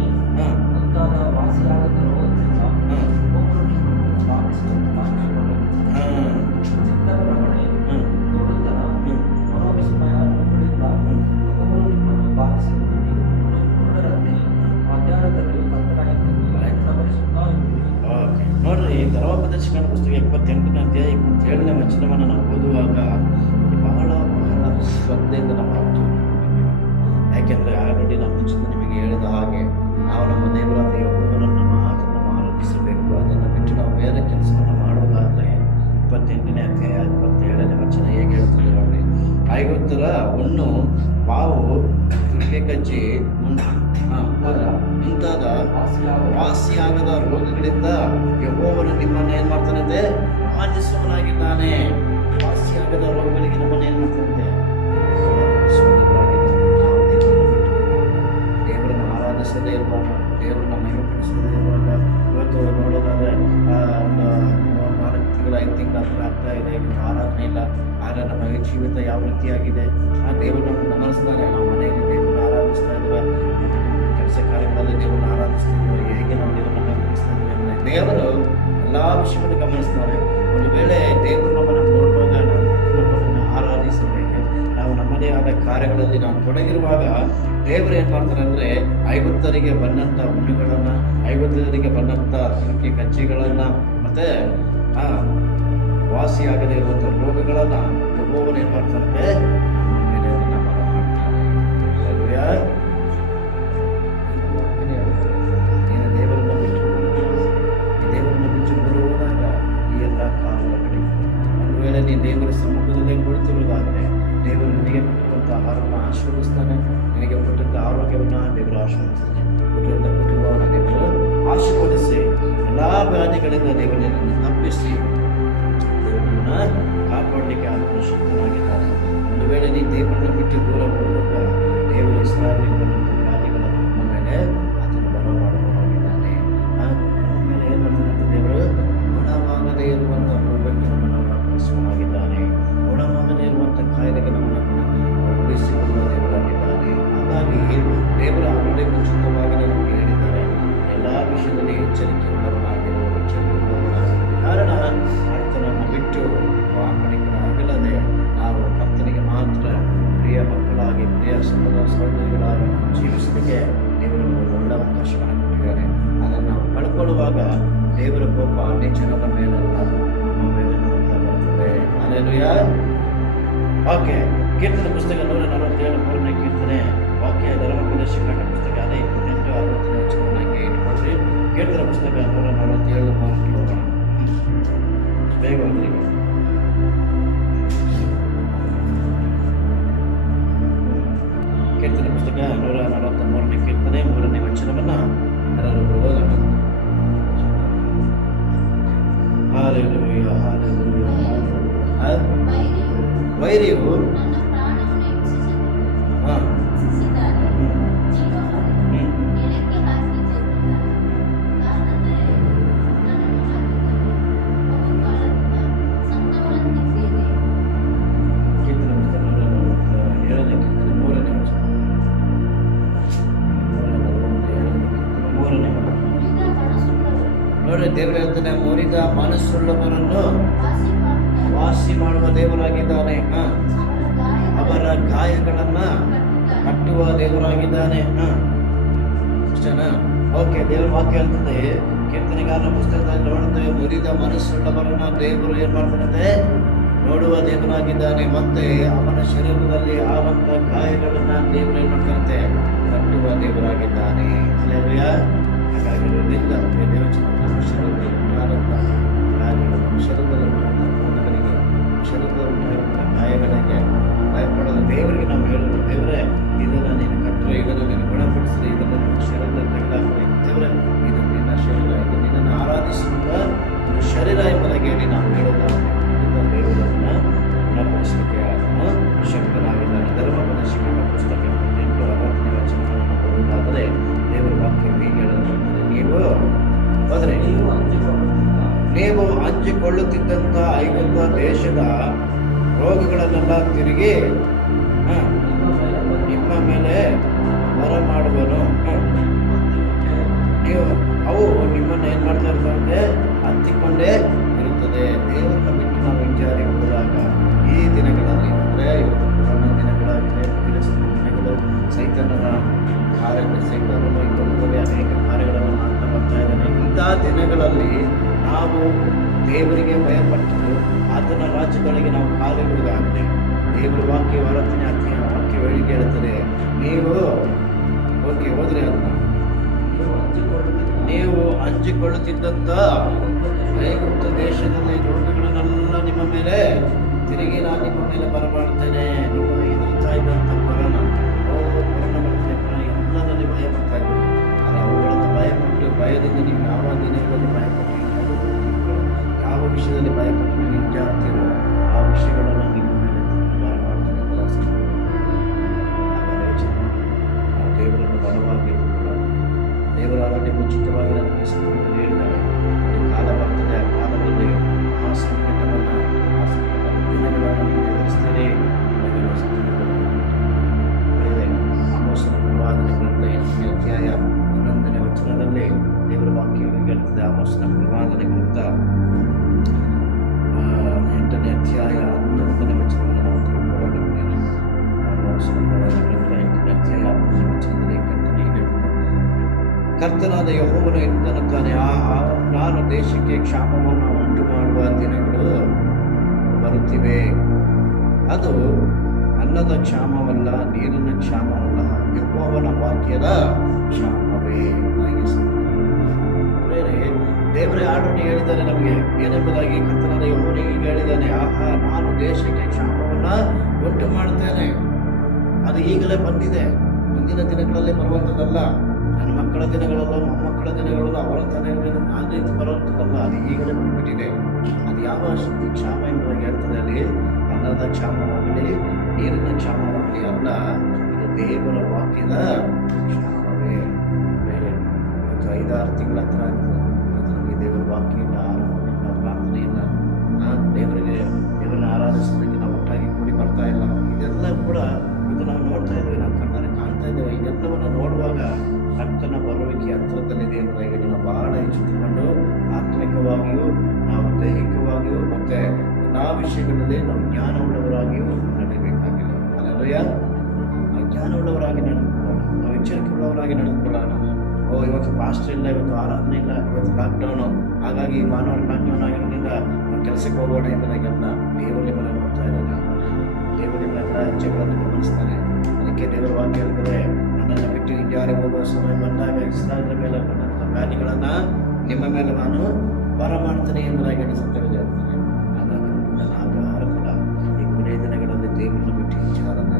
ಮುಂತಾದ ವಾಸಿಯಾಗದ ರೋಗದಿಂದ ಚಿತ್ತಭ್ರಮಣೆ, ಕುರುಡುತನ, ಮನೋವಿಸ್ಮಯ ರೋಗಗಳಿಂದ ನಿಮ್ಮನ್ನು ಬಾಧಿಸಿರುವುದು. ಕುರುಡರಂತೆ ಮಧ್ಯಾಹ್ನದಲ್ಲಿ ಕತ್ತಲಾಯಿತು. ನೋಡ್ರಿ, ಧರ್ಮೋಪದೇಶ ಕಾಂಡ ಪುಸ್ತಕ 28ನೇ ಅಧ್ಯಾಯ 27ನೇ ವಚನವನ್ನು ನಾವು ಓದುವಾಗ ಬಹಳ ಶ್ರದ್ಧೆಯಿಂದ ನಾವು ಓದ್ತೀವಿ. ಯಾಕೆಂದರೆ ಆಲ್ರೆಡಿ ನಾವು ಮುಂಚಿನ ನಿಮಗೆ ಹೇಳಿದ ಹಾಗೆ ನಾವು ನಮ್ಮ ದೇವರಾದ ಯೆಹೋವನನ್ನು ಮಾತ್ರ ನಾವು ಆರಾಧಿಸಬೇಕು. ಅದನ್ನು ಬಿಟ್ಟು ನಾವು ಬೇರೆ ಕೆಲಸವನ್ನು ಮಾಡುವುದಾದರೆ 28ನೇ ಅಧ್ಯಾಯ 27ನೇ ವಚನ ಹೇಗೆ ಹೇಳ್ತದೆ ನೋಡಿ. ಐಗುಪ್ತರ ಹುಣ್ಣು, ಬಾವು, ತುರಿಕೆ ಕಜ್ಜಿ ಮುಂತಾದ ವಾಸಿಯಾಗದ ರೋಗಗಳಿಂದ ಯೆಹೋವನು ನಿಮ್ಮನ್ನು ಏನು ಮಾಡ್ತಾನಂತೆ? ಆರಾಧಿಸುವವನಾಗಿದ್ದಾನೆ. ವಾಸಿಯಾಗದ ರೋಗಗಳಿಗೆ ನಮ್ಮನ್ನು ಏನು ಮಾಡ್ತಾನಂತೆ? ದೇವರನ್ನು ಆರಾಧಿಸದೇ ಇರುವಾಗ, ದೇವರನ್ನ ಮಹಿಮೆಪಡಿಸದೇ ಇರುವಾಗ, ಇವತ್ತು ನೋಡೋದಾದ್ರೆ 4 ತಿಂಗಳು 5 ತಿಂಗಳು ಹತ್ರ ಆಗ್ತಾ ಇದೆ, ಇವತ್ತು ಆರಾಧನೆ ಇಲ್ಲ. ಆದರೆ ನಮ್ಮ ಜೀವಿತ ಯಾವ ರೀತಿಯಾಗಿದೆ? ಆ ದೇವರನ್ನು ಗಮನಿಸ್ತಾರೆ. ನಾವು ಮನೆಯಲ್ಲಿ ದೇವರನ್ನ ಆರಾಧಿಸ್ತಾ ಇದ್ದೇವೆ, ಕೆಲಸ ಕಾರ್ಯಗಳಲ್ಲಿ ದೇವರನ್ನ ಆರಾಧಿಸ್ತಿದ್ದೇವೆ, ಹೇಗೆ ನಾವು ದೇವರನ್ನ ಗಮನಿಸ್ತಾ ಇದ್ದೇವೆ? ದೇವರು ಎಲ್ಲ ವಿಷಯವನ್ನು ಗಮನಿಸ್ತಾರೆ. ಒಂದು ವೇಳೆ ದೇವರು ನಮ್ಮನ್ನು ನೋಡುವಾಗ ನಮ್ಮನ್ನು ಆರಾಧಿಸಬೇಕು, ನಾವು ನಮ್ಮದೇ ಆದ ಕಾರ್ಯಗಳಲ್ಲಿ ನಾವು ತೊಡಗಿರುವಾಗ ದೇವರು ಏನು ಮಾಡ್ತಾರೆ ಅಂದರೆ, ಐಗುಪ್ತರಿಗೆ ಬಂದಂಥ ಹುಣ್ಣುಗಳನ್ನು, ಐಗುಪ್ತರಿಗೆ ಬಂದಂಥ ತುರಿಕೆ ಕಜ್ಜಿಗಳನ್ನು, ಮತ್ತು ವಾಸಿಯಾಗದೇ ಇರುವಂಥ ರೋಗಗಳನ್ನ ಯೆಹೋವನು ಏನ್ ಮಾಡ್ತಾರಂತೆ ನಮ್ಮ ಮೇಲೆ ಅದನ್ನ ಬರಮಾಡ್ತಾನೆ. ಹಲ್ಲೆಲೂಯಾ. ನೀನು ದೇವರನ್ನ ಬಿಟ್ಟು ಬರುವಾಗ ಈ ಎಲ್ಲ ಕಾರಣಗಳು ಒಂದು ವೇಳೆ ನೀನು ದೇವರ ಸಮ್ಮುಖದಲ್ಲೇ ಕುಳಿತಿರುವುದಾದ್ರೆ ದೇವರು ನಿನಗೆ ಕೊಟ್ಟಿರುವಂಥ ಆಹಾರವನ್ನು ಆಶೀರ್ವದಿಸ್ತಾನೆ. ನಿನಗೆ ಕೊಟ್ಟಂಥ ಆರೋಗ್ಯವನ್ನು ದೇವರು ಆಶೀರ್ವದಿಸ್ತಾನೆ. ಕೊಟ್ಟಿರುವಂಥ ಕುಟುಂಬವನ್ನು ದೇವರು ಆಶೀರ್ವದಿಸಿ ಎಲ್ಲಾ ವ್ಯಾಧಿಗಳಿಂದ ದೇವರನ್ನು ತಪ್ಪಿಸಿ ದೇವರನ್ನ ಕಾಪಾಡಲಿಕ್ಕೆ ಆತನು ಶಕ್ತನಾಗಿದ್ದಾನೆ. ಒಂದು ವೇಳೆ ನೀ ದೇವರನ್ನು ಬಿಟ್ಟು ದೂರ ಹೋಗುವಾಗ ದೇವರು ಇಸ್ರಾಯೇಲಿಗೆ ಬಂದಂಥ ವ್ಯಾಧಿಗಳನ್ನು ನಮ್ಮ ಮೇಲೆ ಆತನು ಬರಮಾಡುವವನಾಗಿದ್ದಾನೆ. ನಮ್ಮ ಮೇಲೆ ಏನು ಮಾಡ್ತಾನಂತ ದೇವರು ಗುಣವಾಗದೇ ಇರುವಂಥ ರೋಗಕ್ಕೆ ನಮ್ಮನ್ನು ಗುಣಪಡಿಸುವವನಾಗಿದ್ದಾನೆ. ಗುಣವಾಗದೇ ಇರುವಂಥ ಕಾಯಿಲೆಗೆ ನಮ್ಮನ್ನು ಉಳಿಸಿಕೊಳ್ಳುವ ದೇವರಾಗಿದ್ದಾನೆ. ಹಾಗಾಗಿ ದೇವರ ಆಲ್ರೆಡಿ ಮುಂಚಿತವಾಗಿ ನಮಗೆ ಹೇಳಿದ್ದಾರೆ, ಎಲ್ಲ ವಿಷಯದಲ್ಲಿ ಎಚ್ಚರಿಕೆ ಉಳ್ಳವನಾಗಿರುವ ಕಾರಣ ಕರ್ತನನ್ನು ಬಿಟ್ಟು ಆ ಕಡೆಗಳಾಗಲ್ಲದೆ ನಾವು ಕರ್ತನಿಗೆ ಮಾತ್ರ ಪ್ರಿಯ ಮಕ್ಕಳಾಗಿ ಪ್ರಿಯ ಸಹೋದರಿಗಳಾಗಿ ನಾವು ಜೀವಿಸಲಿಕ್ಕೆ ದೇವರು ಒಳ್ಳೆ ಅವಕಾಶವನ್ನು ಕೊಟ್ಟಿದ್ದಾರೆ. ಅದನ್ನು ನಾವು ಕಳ್ಕೊಳ್ಳುವಾಗ ದೇವರ ಕೋಪ ಅನ್ಯ ಜನರ ಮೇಲಲ್ಲ, ನಮ್ಮ ಮೇಲೆ ಬರ್ತದೆ. ಹಲ್ಲೆಲೂಯಾ. ಓಕೆ, ಕೀರ್ತನೆ ಪುಸ್ತಕ 147 3ನೇ ಕೀರ್ತನೆ ವಾಕ್ಯ ಧರ್ಮೋಪದೇಶ ಕಂಡ ಪುಸ್ತಕ 28-60 ವಚನವನ್ನಾಗಿ ಇಟ್ಕೊಳ್ರಿ. ಕೀರ್ತನೆ ಪುಸ್ತಕ 147 3 ಹೋಗೋಣ. ಬೇಗ ಹೋಗ್ರಿ. ಕೀರ್ತನೆ ಪುಸ್ತಕ 143ನೇ ಕೀರ್ತನೆ 3ನೇ ವಚನವನ್ನ ಎಲ್ಲರೂ ಓದೋಣ. Hallelujah, hallelujah. ವೈರಿಯು ದೇವರ ಹೇಳ್ತಾನೆ, ಮುರಿದ ಮನಸ್ಸುಳ್ಳವರನ್ನು ವಾಸಿ ಮಾಡುವ ದೇವರಾಗಿದ್ದಾನೆ. ಅವರ ಗಾಯಗಳನ್ನ ಕಟ್ಟುವ ದೇವರಾಗಿದ್ದಾನೆ. ಅಷ್ಟೇನಾ? ಓಕೆ, ದೇವರ ವಾಕ್ಯ ಹೇಳ್ತದೆ, ಕೀರ್ತನೆಗಾರನ ಪುಸ್ತಕದಲ್ಲಿ ನೋಡ್ತೇವೆ, ಮುರಿದ ಮನಸ್ಸುಳ್ಳವರನ್ನ ದೇವರು ಏನ್ ಮಾಡ್ತಾನಂತೆ ನೋಡುವ ದೇವರಾಗಿದ್ದಾನೆ. ಮತ್ತೆ ಅವನ ಶರೀರದಲ್ಲಿ ಆದಂತ ಗಾಯಗಳನ್ನ ದೇವರು ಏನ್ ಮಾಡ್ತಾನಂತೆ ಕಟ್ಟುವ ದೇವರಾಗಿದ್ದಾನೆ. ಹಲ್ಲೆಲೂಯಾ. ಹಾಗಾಗಿ ನಮ್ಮ ಶರೀರದಲ್ಲಿ ಉಂಟಾದಂಥ ಗಾಯಗಳು, ನಮ್ಮ ಶರೀರದಲ್ಲಿ ಉಂಟಾದಂಥ ರೋಗಗಳಿಗೆ, ಶರೀರದಲ್ಲಿ ಉಂಟಾದಂಥ ಗಾಯಗಳಿಗೆ ಭಯಪಡೋದು ದೇವರಿಗೆ ನಾವು ಹೇಳೋದು, ದೇವರೇ ಇದನ್ನು ನೀನು ಕಟ್ಟರೆ, ಇದನ್ನು ನೀನು ಗುಣಪಡಿಸಿರಿ, ಇದನ್ನು ನಿಮ್ಮ ಶರೀರದಲ್ಲಿ ತೆಗೆದಾಕಿ, ದೇವರೇ ಇದು ನಿನ್ನ ಶರೀರ, ಇದು ನಿನ್ನನ್ನು ಆರಾಧಿಸುವ ಒಂದು ಶರೀರ ಎಂಬುದಾಗಿ ಹೇಳಿ ನಾವು ಹೇಳೋದಾದ್ರೆ ದೇವರನ್ನು ಗುಣಪಡಿಸಲಿಕ್ಕೆ ಆತನು ಶಕ್ತನಾಗಿದ್ದಾನೆ. ಧರ್ಮೋಪದೇಶ ಕಂಡ ಪುಸ್ತಕ 28-60 ವಚನವನ್ನು ಓದುವುದಾದರೆ ದೇವರ ವಾಕ್ಯ ಹೀಗೆ ಹೇಳುತ್ತದೆ, ನೀವು ಹಂಚಿಕೊಳ್ಳುತ್ತಿದ್ದಂಥ ಐಗುಪ್ತ ದೇಶದ ರೋಗಗಳನ್ನೆಲ್ಲ ತಿರುಗಿ ನಿಮ್ಮ ಮೇಲೆ ಬರಮಾಡುವನು. ನೀವು ಅವು ನಿಮ್ಮನ್ನು ಏನ್ ಮಾಡ್ತಾ ಇರ್ತವೆ, ಹತ್ತಿಕೊಂಡೇ ಇರುತ್ತದೆ. ದೇವರನ್ನ ಬಿಟ್ಟು ನಾವು ವಿಚಾರಿ ಹೋದಾಗ ಈ ದಿನಗಳಲ್ಲಿ ಅಂದರೆ ಇವತ್ತು ಕೊರೋನಾ ದಿನಗಳಾಗಿದೆ, ದಿನಗಳು, ಸೈತನನ ಸೈತನನು ಈ ಲೋಕದಲ್ಲಿ ಅನೇಕ ಕಾರ್ಯಗಳನ್ನು ಮಾಡ್ತಾ ಬರ್ತಾ ಇದ್ದಾನೆ. ಇಂಥ ದಿನಗಳಲ್ಲಿ ನಾವು ದೇವರಿಗೆ ಭಯಪಟ್ಟು ಆತನ ರಾಜ್ಯದೊಳಗೆ ನಾವು ಕಾಲಿಡುವುದಾದರೆ ದೇವರ ವಾಕ್ಯ ಹೊರತನೆ ವಾಕ್ಯ ಹೇಳಿಕೆ ಹೇಳುತ್ತದೆ, ನೀವು ಓಕೆ ಹೋದ್ರೆ ಅದನ್ನ ನೀವು ಹಂಚಿಕೊಳ್ಳುತ್ತಿದ್ದಂಥ ಐಗುಪ್ತ ದೇಶದಲ್ಲಿ ರೋಗಗಳನ್ನೆಲ್ಲ ನಿಮ್ಮ ಮೇಲೆ ತಿರುಗಿ ನಾನು ನಿಮ್ಮ ಮೇಲೆ ಬರಮಾಡುತ್ತೇನೆ. ನೀವು ಎದುರುತ್ತಾ ಇದ್ದಂಥ ಕೊರೋನಾ ಬರ್ತದೆ, ಎಲ್ಲದಲ್ಲಿ ಭಯ ಬರ್ತಾ ಇದ್ದೀವಿ. ಆದರೆ ಅವುಗಳನ್ನು ಭಯಪಟ್ಟು ಭಯದಿಂದ ನೀವು ಯಾವ ದಿನಗಳಲ್ಲಿ ಭಯಪಟ್ಟು ಯಾವ ವಿಷಯದಲ್ಲಿ ಭಯಪಟ್ಟು ನೀವು ನಿಜಾಗ್ತೀರೋ ಆ ವಿಷಯಗಳನ್ನು ನಿಮ್ಮ ಮೇಲೆ ಬರಮಾಡ್ತಾನೆ. ನಾವು ದೇವರನ್ನು ಬಲವಾಗಿ ದೇವರಾದರೆ ಮುಂಚಿತವಾಗಿ ನಮಗೆ ಹೇಳಿದ್ದಾರೆ, ಒಂದು ಕಾಲ ಬರ್ತದೆ, ಆ ಕಾಲದಲ್ಲಿ ಆ ಸಂಕಟವನ್ನು ದಿನಗಳನ್ನು ನೀವು ಎದುರಿಸ್ತೀರಿ. ಆಮೋಸನ ಪ್ರವಾದನೆ ಗ್ರಂಥ 8ನೇ ಅಧ್ಯಾಯ 11ನೇ ವಚನದಲ್ಲಿ ದೇವರ ವಾಕ್ಯವನ್ನು ಹೇಳ್ತದೆ. ಆಮೋಸನ ಪ್ರವಾದನೆ ಗ್ರಂಥ 8ನೇ ಅಧ್ಯಾಯ 11ನೇ ವಚನವನ್ನು ನಾವು ತಿಳ್ಕೊಳ್ಳೋಣ. ಆಮೋಸನ ಪ್ರವಾದನೆ ಗ್ರಂಥ 8ನೇ ಅಧ್ಯಾಯ 11ನೇ ವಚನದಲ್ಲಿ ಕರ್ತನು ಹೀಗೆ ಹೇಳ್ತಾನೆ, ಕರ್ತನಾದ ಯೆಹೋವನು ಇಂತನ್ನುತ್ತಾನೆ, ನಾನು ದೇಶಕ್ಕೆ ಕ್ಷಾಮವನ್ನು ಉಂಟು ಮಾಡುವ ದಿನಗಳು ಬರುತ್ತಿವೆ. ಅದು ಅನ್ನದ ಕ್ಷಾಮವಲ್ಲ, ನೀರಿನ ಕ್ಷಾಮವಲ್ಲ, ಯೆಹೋವನ ವಾಕ್ಯದ ಕ್ಷಾಮವೇ. ದೇವರೇ ಆಲ್ರೆಡಿ ಹೇಳಿದ್ದಾನೆ ನಮಗೆ ಏನೆಂಬುದಾಗಿ. ಕರ್ತನಾದ ಯೆಹೋವನಿಗೆ ಈಗ ಹೇಳಿದ್ದಾನೆ, ಆಹಾ, ನಾನು ದೇಶಕ್ಕೆ ಕ್ಷಾಮವನ್ನ ಉಂಟು ಮಾಡ್ತೇನೆ. ಅದು ಈಗಲೇ ಬಂದಿದೆ, ಮುಂದಿನ ದಿನಗಳಲ್ಲಿ ಬರುವಂಥದ್ದಲ್ಲ. ನನ್ನ ಮಕ್ಕಳ ದಿನಗಳಲ್ಲ, ಮೊಮ್ಮಕ್ಕಳ ದಿನಗಳಲ್ಲ, ಅವರ ತಲೆಗಳಲ್ಲಿ ಆ ರೀತಿ ಬರುವಂಥದ್ದಲ್ಲ. ಅದು ಈಗಲೇ ಬಂದ್ಬಿಟ್ಟಿದೆ. ಅದು ಯಾವ ಶಕ್ತಿ ಕ್ಷಾಮ ಎಂಬುದಾಗಿ ಹೇಳ್ತದೆ ಅಲ್ಲಿ? ಅನ್ನದ ಕ್ಷಾಮವಾಗಲಿ, ನೀರಿನ ಕ್ಷಾಮವಾಗಲಿ ಅಲ್ಲ, ಇದು ದೇವರ ವಾಕ್ಯದ ಕ್ಷಾಮವೇ. ಬೇರೆ ಇವತ್ತು 5-6 ತಿಂಗಳ ಹತ್ರ ಆಗ್ತದೆ, ನಮಗೆ ದೇವರ ವಾಕ್ಯ ಇಲ್ಲ, ಆರಾಧನೆ ಇಲ್ಲ, ಪ್ರಾರ್ಥನೆ ಇಲ್ಲ. ದೇವರನ್ನ ಆರಾಧಿಸೋದಕ್ಕೆ ನಾವು ಒಟ್ಟಾಗಿ ಕೂಡಿ ಬರ್ತಾ ಇಲ್ಲ. ಇದೆಲ್ಲ ಕೂಡ ಇದು ನಾವು ನೋಡ್ತಾ ಇದ್ದೇವೆ, ನಾವು ಕಣ್ಣಾರೆ ಕಾಣ್ತಾ ಇದ್ದೇವೆ. ಇದೆಲ್ಲವನ್ನು ನೋಡುವಾಗ ಕರ್ತನ ಬರುವಿಕೆ ಹತ್ತಿರದಲ್ಲಿದೆ ಎಂಬುದಾಗಿ ನಾವು ಬಹಳ ಎಚ್ಚೆತ್ತುಕೊಂಡು ಆತ್ಮಿಕವಾಗಿಯೂ, ನಾವು ದೈಹಿಕವಾಗಿಯೂ, ಮತ್ತೆ ಎಲ್ಲಾ ವಿಷಯಗಳಲ್ಲಿ ನಾವು ಜ್ಞಾನವುಳ್ಳವರಾಗಿಯೂ ನಡೆಯಬೇಕಾಗಿದೆ. ಅಲ್ಲಯ್ಯ, ನಾವು ಜ್ಞಾನವುಳ್ಳವರಾಗಿ ನಡೆದುಕೊಳ್ಳೋಣ, ನಾವು ಎಚ್ಚರಿಕೆಯುಳ್ಳವರಾಗಿ ನಡೆದುಕೊಳ್ಳೋಣ. ಇವತ್ತು ಪಾಸ್ಟರ್ ಇಲ್ಲ, ಇವತ್ತು ಆರಾಧನೆ ಇಲ್ಲ, ಇವತ್ತು ಲಾಕ್ಡೌನು, ಹಾಗಾಗಿ ಭಾನುವಾರ ಲಾಕ್ಡೌನ್ ಆಗಿರೋದ್ರಿಂದ ನಾವು ಕೆಲಸಕ್ಕೆ ಹೋಗೋಣ ಎಂಬುದಾಗೆಲ್ಲ ದೇವರು ನಿಮ್ಮನ್ನು ನೋಡ್ತಾ ಇದ್ದಾನೆ. ದೇವರು ನಿಮ್ಮೆಲ್ಲ ಹೆಜ್ಜೆಗಳನ್ನು ಗಮನಿಸ್ತಾನೆ. ಅದಕ್ಕೆ ದೇವರ ವಾಕ್ಯ ಹೇಳ್ತಾರೆ, ನನ್ನನ್ನು ಬಿಟ್ಟು ಯಾರೇ ಹೋಗುವ ಸಮಯ ಬಂದಾಗ ಇಸ್ರಾಯೇಲರ ಮೇಲೆ ಬಂದಂಥ ವ್ಯಾಧಿಗಳನ್ನು ನಿಮ್ಮ ಮೇಲೆ ನಾನು ಬರಮಾಡ್ತೇನೆ ಎಂಬುದಾಗಿ ಸತ್ಯವಿದೆ ಹೇಳ್ತಾನೆ. ಹಾಗಾಗಿ ನಾವು ಯಾರು ಕೂಡ ಈ ಕೊನೆಯ ದಿನಗಳಲ್ಲಿ ದೇವರನ್ನು ಬಿಟ್ಟು ವಿಚಾರನ,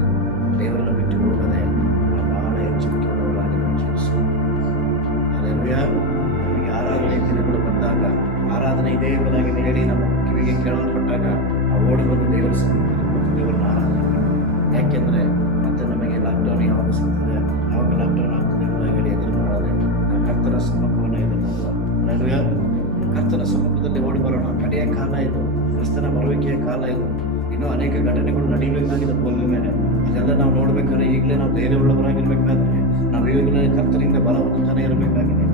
ದೇವರನ್ನು ಬಿಟ್ಟು ಹೋಗದೆ ನಾವು ಬಹಳ ಎಚ್ಚರಿಕೆಯುಳ್ಳವರಾಗಿ ನಾವು ಜೀವಿಸೋಣ. ನಮಗೆ ಆರಾಧನೆ ದಿನಗಳು ಬಂದಾಗ, ಆರಾಧನೆ ಇದೆ ಎಂಬುದಾಗಿ ಹೇಳಿ ನಮ್ಮ ಕಿವಿಗೆ ಕೇಳಲ್ಪಟ್ಟಾಗ ನಾವು ಓಡಿ ಬಂದು ದೇವರ ದೇವರನ್ನ ಆರಾಧನೆ ಮಾಡಿ. ಯಾಕೆಂದರೆ ಮತ್ತೆ ನಮಗೆ ಲಾಕ್ಡೌನ್ ಯಾವಾಗ ಸಿಗ್ತದೆ, ಯಾವಾಗ ಲಾಕ್ಡೌನ್ ಆಗ್ತದೆ ಎಂಬುದಾಗಿ ಹೇಳಿ ಎದುರು ನೋಡೋದೆ. ನಾವು ಕರ್ತನ ಸಮ್ಮುಖವನ್ನು ಎದುರು ನೋಡುವ. ಕರ್ತನ ಸಮ್ಮುಖದಲ್ಲಿ ಓಡಿ ಬರೋಣ. ಕಡೆಯ ಕಾಲ ಇದು, ಕ್ರಿಸ್ತನ ಬರುವಿಕೆಯ ಕಾಲ ಇದು. ಇನ್ನೂ ಅನೇಕ ಘಟನೆಗಳು ನಡೀಬೇಕಾಗಿದೆ ಭೂಮಿ ಮೇಲೆ. ಅದೆಲ್ಲ ನಾವು ನೋಡ್ಬೇಕಾದ್ರೆ ಈಗಲೇ ನಾವು ಧೈರ್ಯವುಳ್ಳವರಾಗಿರ್ಬೇಕಾದ್ರೆ, ನಾವು ಈಗಲೇ ಕರ್ತನಿಂದ ಬಲ ಹೊಂದುತ್ತಾನೆ ಇರಬೇಕಾಗಿದೆ,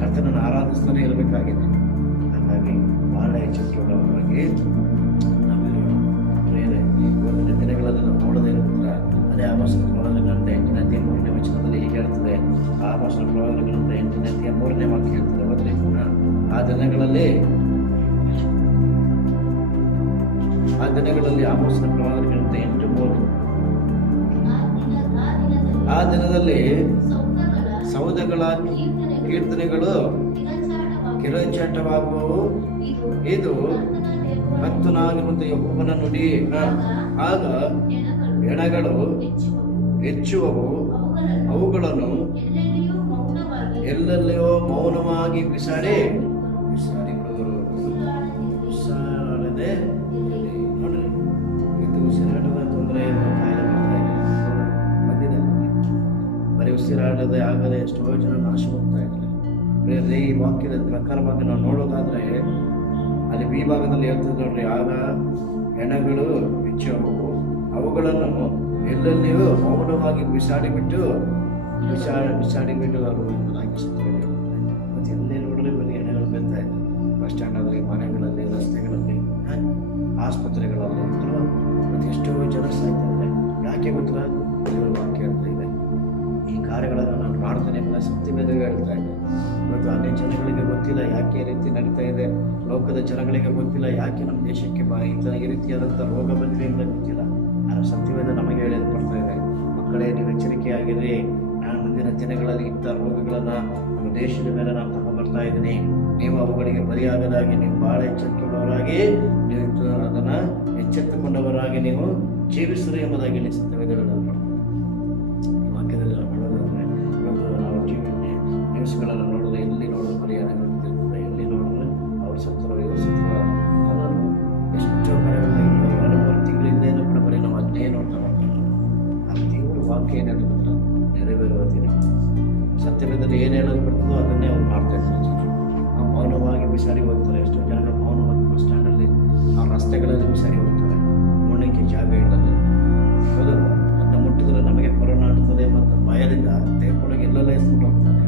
ಕರ್ತನನ್ನು ಆರಾಧಿಸ್ತಾನೆ ಇರಬೇಕಾಗಿದೆ. ಹಾಗಾಗಿ ಬಹಳ ಎಚ್ಚರಿಕೆಯುಳ್ಳವರಾಗಿ ನಾವಿರೋಣ. ಇವತ್ತಿನ ದಿನಗಳಲ್ಲಿ ನಾವು ನೋಡದೇ ಇರುತ್ತಾರೆ. ಅದೇ ಆಮೋಸನ ಪ್ರವಾದನ ಗ್ರಂಥ 8ನೇ 3ನೇ ವಚನದಲ್ಲಿ ಹೀಗೆ ಹೇಳ್ತದೆ. ಆಮೋಸನ ಪ್ರವಾದನ ಗ್ರಂಥ 8ನೇ 3ನೇ ವಾಕ್ಯ ಹೇಳ್ತದೆ, ಓದ್ರಿ. ಆ ದಿನಗಳಲ್ಲಿ ಆಮೋಸನ ಪ್ರವಾದನ ಗ್ರಂಥ 8:3, ಆ ದಿನದಲ್ಲಿ ಸೌದಗಳ ಕೀರ್ತನೆಗಳು ಕಿರುಚಾಟವಾಗುವವು, ಇದು ಕರ್ತನಾಗಿರುವಂಥ ಯೆಹೋವನ ನುಡಿ. ಆಗ ಹೆಣಗಳು ಹೆಚ್ಚುವವು, ಅವುಗಳನ್ನು ಎಲ್ಲೆಲ್ಲಿಯೋ ಮೌನವಾಗಿ ಬಿಸಾಡಿ ಬಿಡುವರು. ಉಸಿರಾಡದೆ ನೋಡ್ರಿ, ಇದು ಉಸಿರಾಟದ ತೊಂದರೆ ಕಾಯಿಲೆ ಬರ್ತಾ ಇದೆ, ಬಂದಿದೆ. ಬರೀ ಉಸಿರಾಡದೆ ಆಗದೆ ಎಷ್ಟೋ ಜನ ನಾಶ ಹೋಗ್ತಾ ಇದ್ದಾರೆ. ಬೇರೆ ಈ ವಾಕ್ಯದ ಪ್ರಕಾರವಾಗಿ ನಾವು ನೋಡೋದಾದ್ರೆ ಅಲ್ಲಿ ಬಿ ಭಾಗದಲ್ಲಿ ಹೇಳ್ತದೆ ನೋಡ್ರಿ, ಆಗ ಹೆಣಗಳು ಹೆಚ್ಚುವವು, ಅವುಗಳನ್ನು ಎಲ್ಲೆಲ್ಲಿಯೂ ಮೌನವಾಗಿ ಬಿಸಾಡಿಬಿಟ್ಟು ಅವರು ಎಂಬುದಾಗಿ ಸತ್ಯವಿದೆ. ಮತ್ತು ಎಲ್ಲೇ ನೋಡ್ರಿ ಬರೀ ಹೆಣಗಳು ಬರ್ತಾ ಇದೆ. ಬಸ್ ಸ್ಟ್ಯಾಂಡಲ್ಲಿ, ಮನೆಗಳಲ್ಲಿ, ರಸ್ತೆಗಳಲ್ಲಿ, ಆಸ್ಪತ್ರೆಗಳಲ್ಲಿ ಮತ್ತು ಎಷ್ಟೋ ಜನ ಸಾಯ್ತಾ ಇದ್ದಾರೆ. ಯಾಕೆ ಗೊತ್ತಿಲ್ಲ? ದೇವರ ವಾಕ್ಯ ಹೇಳ್ತಾ ಇದೆ, ಈ ಕಾರ್ಯಗಳನ್ನು ನಾನು ಮಾಡ್ತೇನೆ ಎಂಬ ಸತ್ಯವೇದ ಹೇಳ್ತಾ ಇದೆ. ಇವತ್ತು ಅನೇಕ ಜನಗಳಿಗೆ ಗೊತ್ತಿಲ್ಲ ಯಾಕೆ ಈ ರೀತಿ ನಡೀತಾ ಇದೆ. ಲೋಕದ ಜನಗಳಿಗೆ ಗೊತ್ತಿಲ್ಲ ಯಾಕೆ ನಮ್ಮ ದೇಶಕ್ಕೆ ಈ ರೀತಿಯಾದಂಥ ರೋಗ ಬಂದಿದೆ ಅಂತ ಗೊತ್ತಿಲ್ಲ. ಆದರೆ ಸತ್ಯವೇದ ನಮಗೆ ಹೇಳೋದು ಬರ್ತಾ ಇದೆ, ಮಕ್ಕಳೇ ನೀವು ಎಚ್ಚರಿಕೆಯಾಗಿರಿ, ನಾನು ಮುಂದಿನ ದಿನಗಳಲ್ಲಿ ಇಂಥ ರೋಗಗಳನ್ನು ನಮ್ಮ ದೇಶದ ಮೇಲೆ ನಾನು ತಗೊಂಡ್ಬರ್ತಾ ಇದ್ದೀನಿ. ನೀವು ಅವುಗಳಿಗೆ ಬಲಿಯಾಗದಾಗಿ ನೀವು ಬಹಳ ಎಚ್ಚರಿಕೆಯುಳ್ಳವರಾಗಿ ನೀವು ಅದನ್ನು ಎಚ್ಚೆತ್ತುಕೊಂಡವರಾಗಿ ನೀವು ಜೀವಿಸಿರಿ ಎಂಬುದಾಗಿ ಸತ್ಯವೇದಗಳನ್ನು ವಾಕ್ಯದಲ್ಲಿ ನಾವು ನೋಡೋದಾದ್ರೆ, ಇವತ್ತು ನಾವು ನ್ಯೂಸ್ಗಳನ್ನು ನೋಡಿದ್ರೆ ಎಲ್ಲಿ ನೋಡಿದ್ರೆ ಪರಿಹಾರಗಳು ಇರ್ತದೆ, ಎಲ್ಲಿ ನೋಡಿದ್ರೆ ಅವ್ರು ಸತ್ತರು ಇವರು ಸತ್ತರು. ಎಷ್ಟೋ ಕಡೆಗಳಲ್ಲಿ 2-3 ತಿಂಗಳಿಂದ ಏನೂ ಕೂಡ ಬರೀ ನಾವು ಅದನ್ನೇ ನೋಡ್ತಾ ಮಾಡ್ತೀವಿ. ಆ ದೇವರ ವಾಕ್ಯ ಏನೇನು ಗೊತ್ತಿಲ್ಲ, ನೆರವೇರುವ ದಿನ ಸತ್ಯವೇದದಲ್ಲಿ ಏನು ಹೇಳೋದು ಬರ್ತದೋ ಅದನ್ನೇ ಅವ್ರು ಮಾಡ್ತಾ ಇರ್ತಾರೆ. ನಾವು ಮೌನವಾಗಿ ಬಿಸಾಡಿ ಹೋಗ್ತಾರೆ. ಎಷ್ಟೋ ಜನಗಳು ಮೌನವಾಗಿ ಬಸ್ ಸ್ಟ್ಯಾಂಡಲ್ಲಿ, ಆ ರಸ್ತೆಗಳಲ್ಲಿ ಬಿಸಾಡಿ ಹೋಗ್ತಾರೆ, ಮುಣ್ಣಕ್ಕೆ ಜಾಗ ಇಲ್ಲದೆ. ಹೌದು, ಅದನ್ನ ಮುಟ್ಟಿದ್ರೆ ನಮಗೆ ಕೊರೋನಾ ಆಗ್ತದೆ ಮತ್ತು ಭಯದಿಂದ ದೇವರಿಗೆ ಎಲ್ಲೆಲ್ಲ ಎಸ್ಬಿಟ್ಟು ಹೋಗ್ತಾರೆ.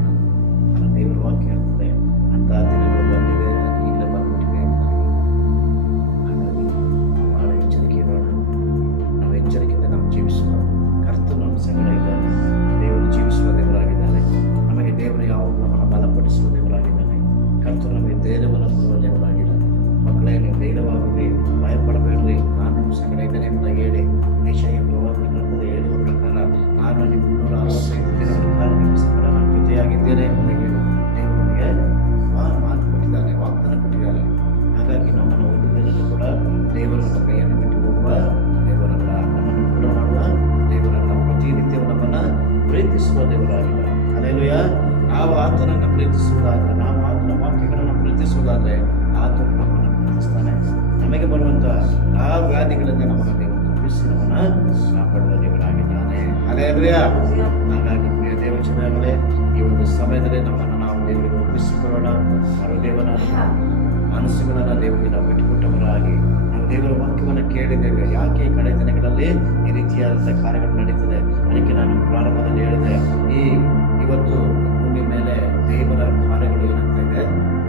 ಪ್ರೀತಿಸುವ ದೇವರಾಗಿದ್ದಾರೆ. ಹಲ್ಲೆಲೂಯಾ. ನಾವು ಆತನನ್ನು ಪ್ರೀತಿಸುವುದಾದ್ರೆ, ನಾವು ಆತನ ವಾಕ್ಯಗಳನ್ನು ಪ್ರೀತಿಸುವುದಾದ್ರೆ ಆತನು ನಮ್ಮನ್ನು ಪ್ರೀತಿಸ್ತಾನೆ. ನಮಗೆ ಬರುವಂತ ಆ ವ್ಯಾಧಿಗಳಿಂದ ನಮ್ಮನ್ನು ದೇವರು ತಪ್ಪಿಸಿ ನಮ್ಮನ್ನು ಕಾಪಾಡುವ ದೇವರಾಗಿದ್ದಾನೆ. ಹಲ್ಲೆಲೂಯಾ. ಹಾಗಾಗಿ ಪ್ರಿಯ ದೇವಚನಗಳೇ, ಈ ಒಂದು ಸಮಯದಲ್ಲಿ ನಮ್ಮನ್ನು ನಾವು ದೇವರಿಗೆ ಒಪ್ಪಿಸಿಕೊಳ್ಳೋಣ. ದೇವರ ಮನಸ್ಸುಗಳನ್ನು ದೇವರಿಗೆ ನಾವು ಬಿಟ್ಟುಕೊಟ್ಟವರಾಗಿ ನಾವು ದೇವರ ವಾಕ್ಯವನ್ನು ಕೇಳಿದ್ದೇವೆ. ಯಾಕೆ ಈ ಕಡೆ ದಿನಗಳಲ್ಲಿ ಈ ರೀತಿಯಾದಂಥ ಕಾರ್ಯಗಳು ನಡೀತದೆ? ಅದಕ್ಕೆ ನಾನು ಪ್ರಾರಂಭದಲ್ಲಿ ಹೇಳಿದೆ, ಇವತ್ತು ಭೂಮಿ ಮೇಲೆ ದೇವರ ಕಾರ್ಯಗಳು ಏನಾಗ್ತಾ ಇದೆ,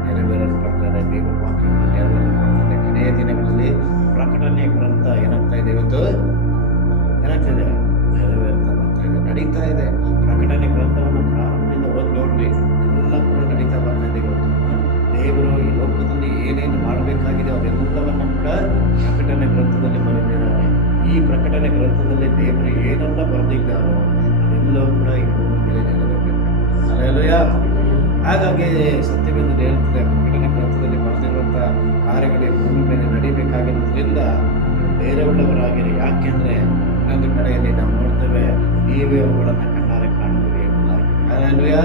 ನೆರವೇರಲ್ಪಡ್ತಾ ಇದೆ. ದೇವರ ವಾಕ್ಯಗಳು ನೆರವೇರಲ್ಪಡ್ತಾ ಇದೆ. ಕಡೆಯ ದಿನಗಳಲ್ಲಿ ಪ್ರಕಟಣೆ ಗ್ರಂಥ ಏನಾಗ್ತಾ ಇದೆ, ಇವತ್ತು ಏನಾಗ್ತಾ ಇದೆ, ನೆರವೇರ್ತಾ ಬರ್ತಾ ಇದೆ, ನಡೀತಾ ಇದೆ. ಪ್ರಕಟಣೆ ಗ್ರಂಥವನ್ನು ಪ್ರಾರಂಭದಿಂದ ಓದಿ ನೋಡ್ರಿ, ಎಲ್ಲ ಕೂಡ ನಡೀತಾ ಬರ್ತಾ ಇದೆ. ಇವತ್ತು ದೇವರು ಈ ಲೋಕದಲ್ಲಿ ಏನೇನು ಮಾಡಬೇಕಾಗಿದೆ ಅದೆಲ್ಲವನ್ನು ಕೂಡ ಪ್ರಕಟಣೆ ಗ್ರಂಥದಲ್ಲಿ ಬರೆದಿದ್ದಾರೆ. ಈ ಪ್ರಕಟಣೆ ಗ್ರಂಥದಲ್ಲಿ ದೇವರು ಏನೆಲ್ಲ ಬರೆದಿದ್ದಾರೋ ಅದೆಲ್ಲವೂ ಕೂಡ ಈ ಭೂಮಿ ಮೇಲೆ ನೆರವೇರಬೇಕು. ಹಲ್ಲೆಲೂಯಾ. ಹಾಗಾಗಿ ಸತ್ಯವೇದದಲ್ಲಿ ಹೇಳ್ತದೆ, ಪ್ರಕಟಣೆ ಗ್ರಂಥದಲ್ಲಿ ಬರೆದಿರುವಂತಹ ಕಾರ್ಯಗಳು ಭೂಮಿ ಮೇಲೆ ನಡೀಬೇಕಾಗಿರೋದ್ರಿಂದ ಧೈರ್ಯವುಳ್ಳವರಾಗಿರಿ. ಯಾಕೆಂದ್ರೆ ಇನ್ನೊಂದು ಕಡೆಯಲ್ಲಿ ನಾವು ನೋಡ್ತೇವೆ, ನೀವೇ ಅವುಗಳನ್ನು ಕಣ್ಣಾರೆ ಕಾಣುವಿರಿ ಎಂಬುದಾಗಿ. ಹಲ್ಲೆಲೂಯಾ.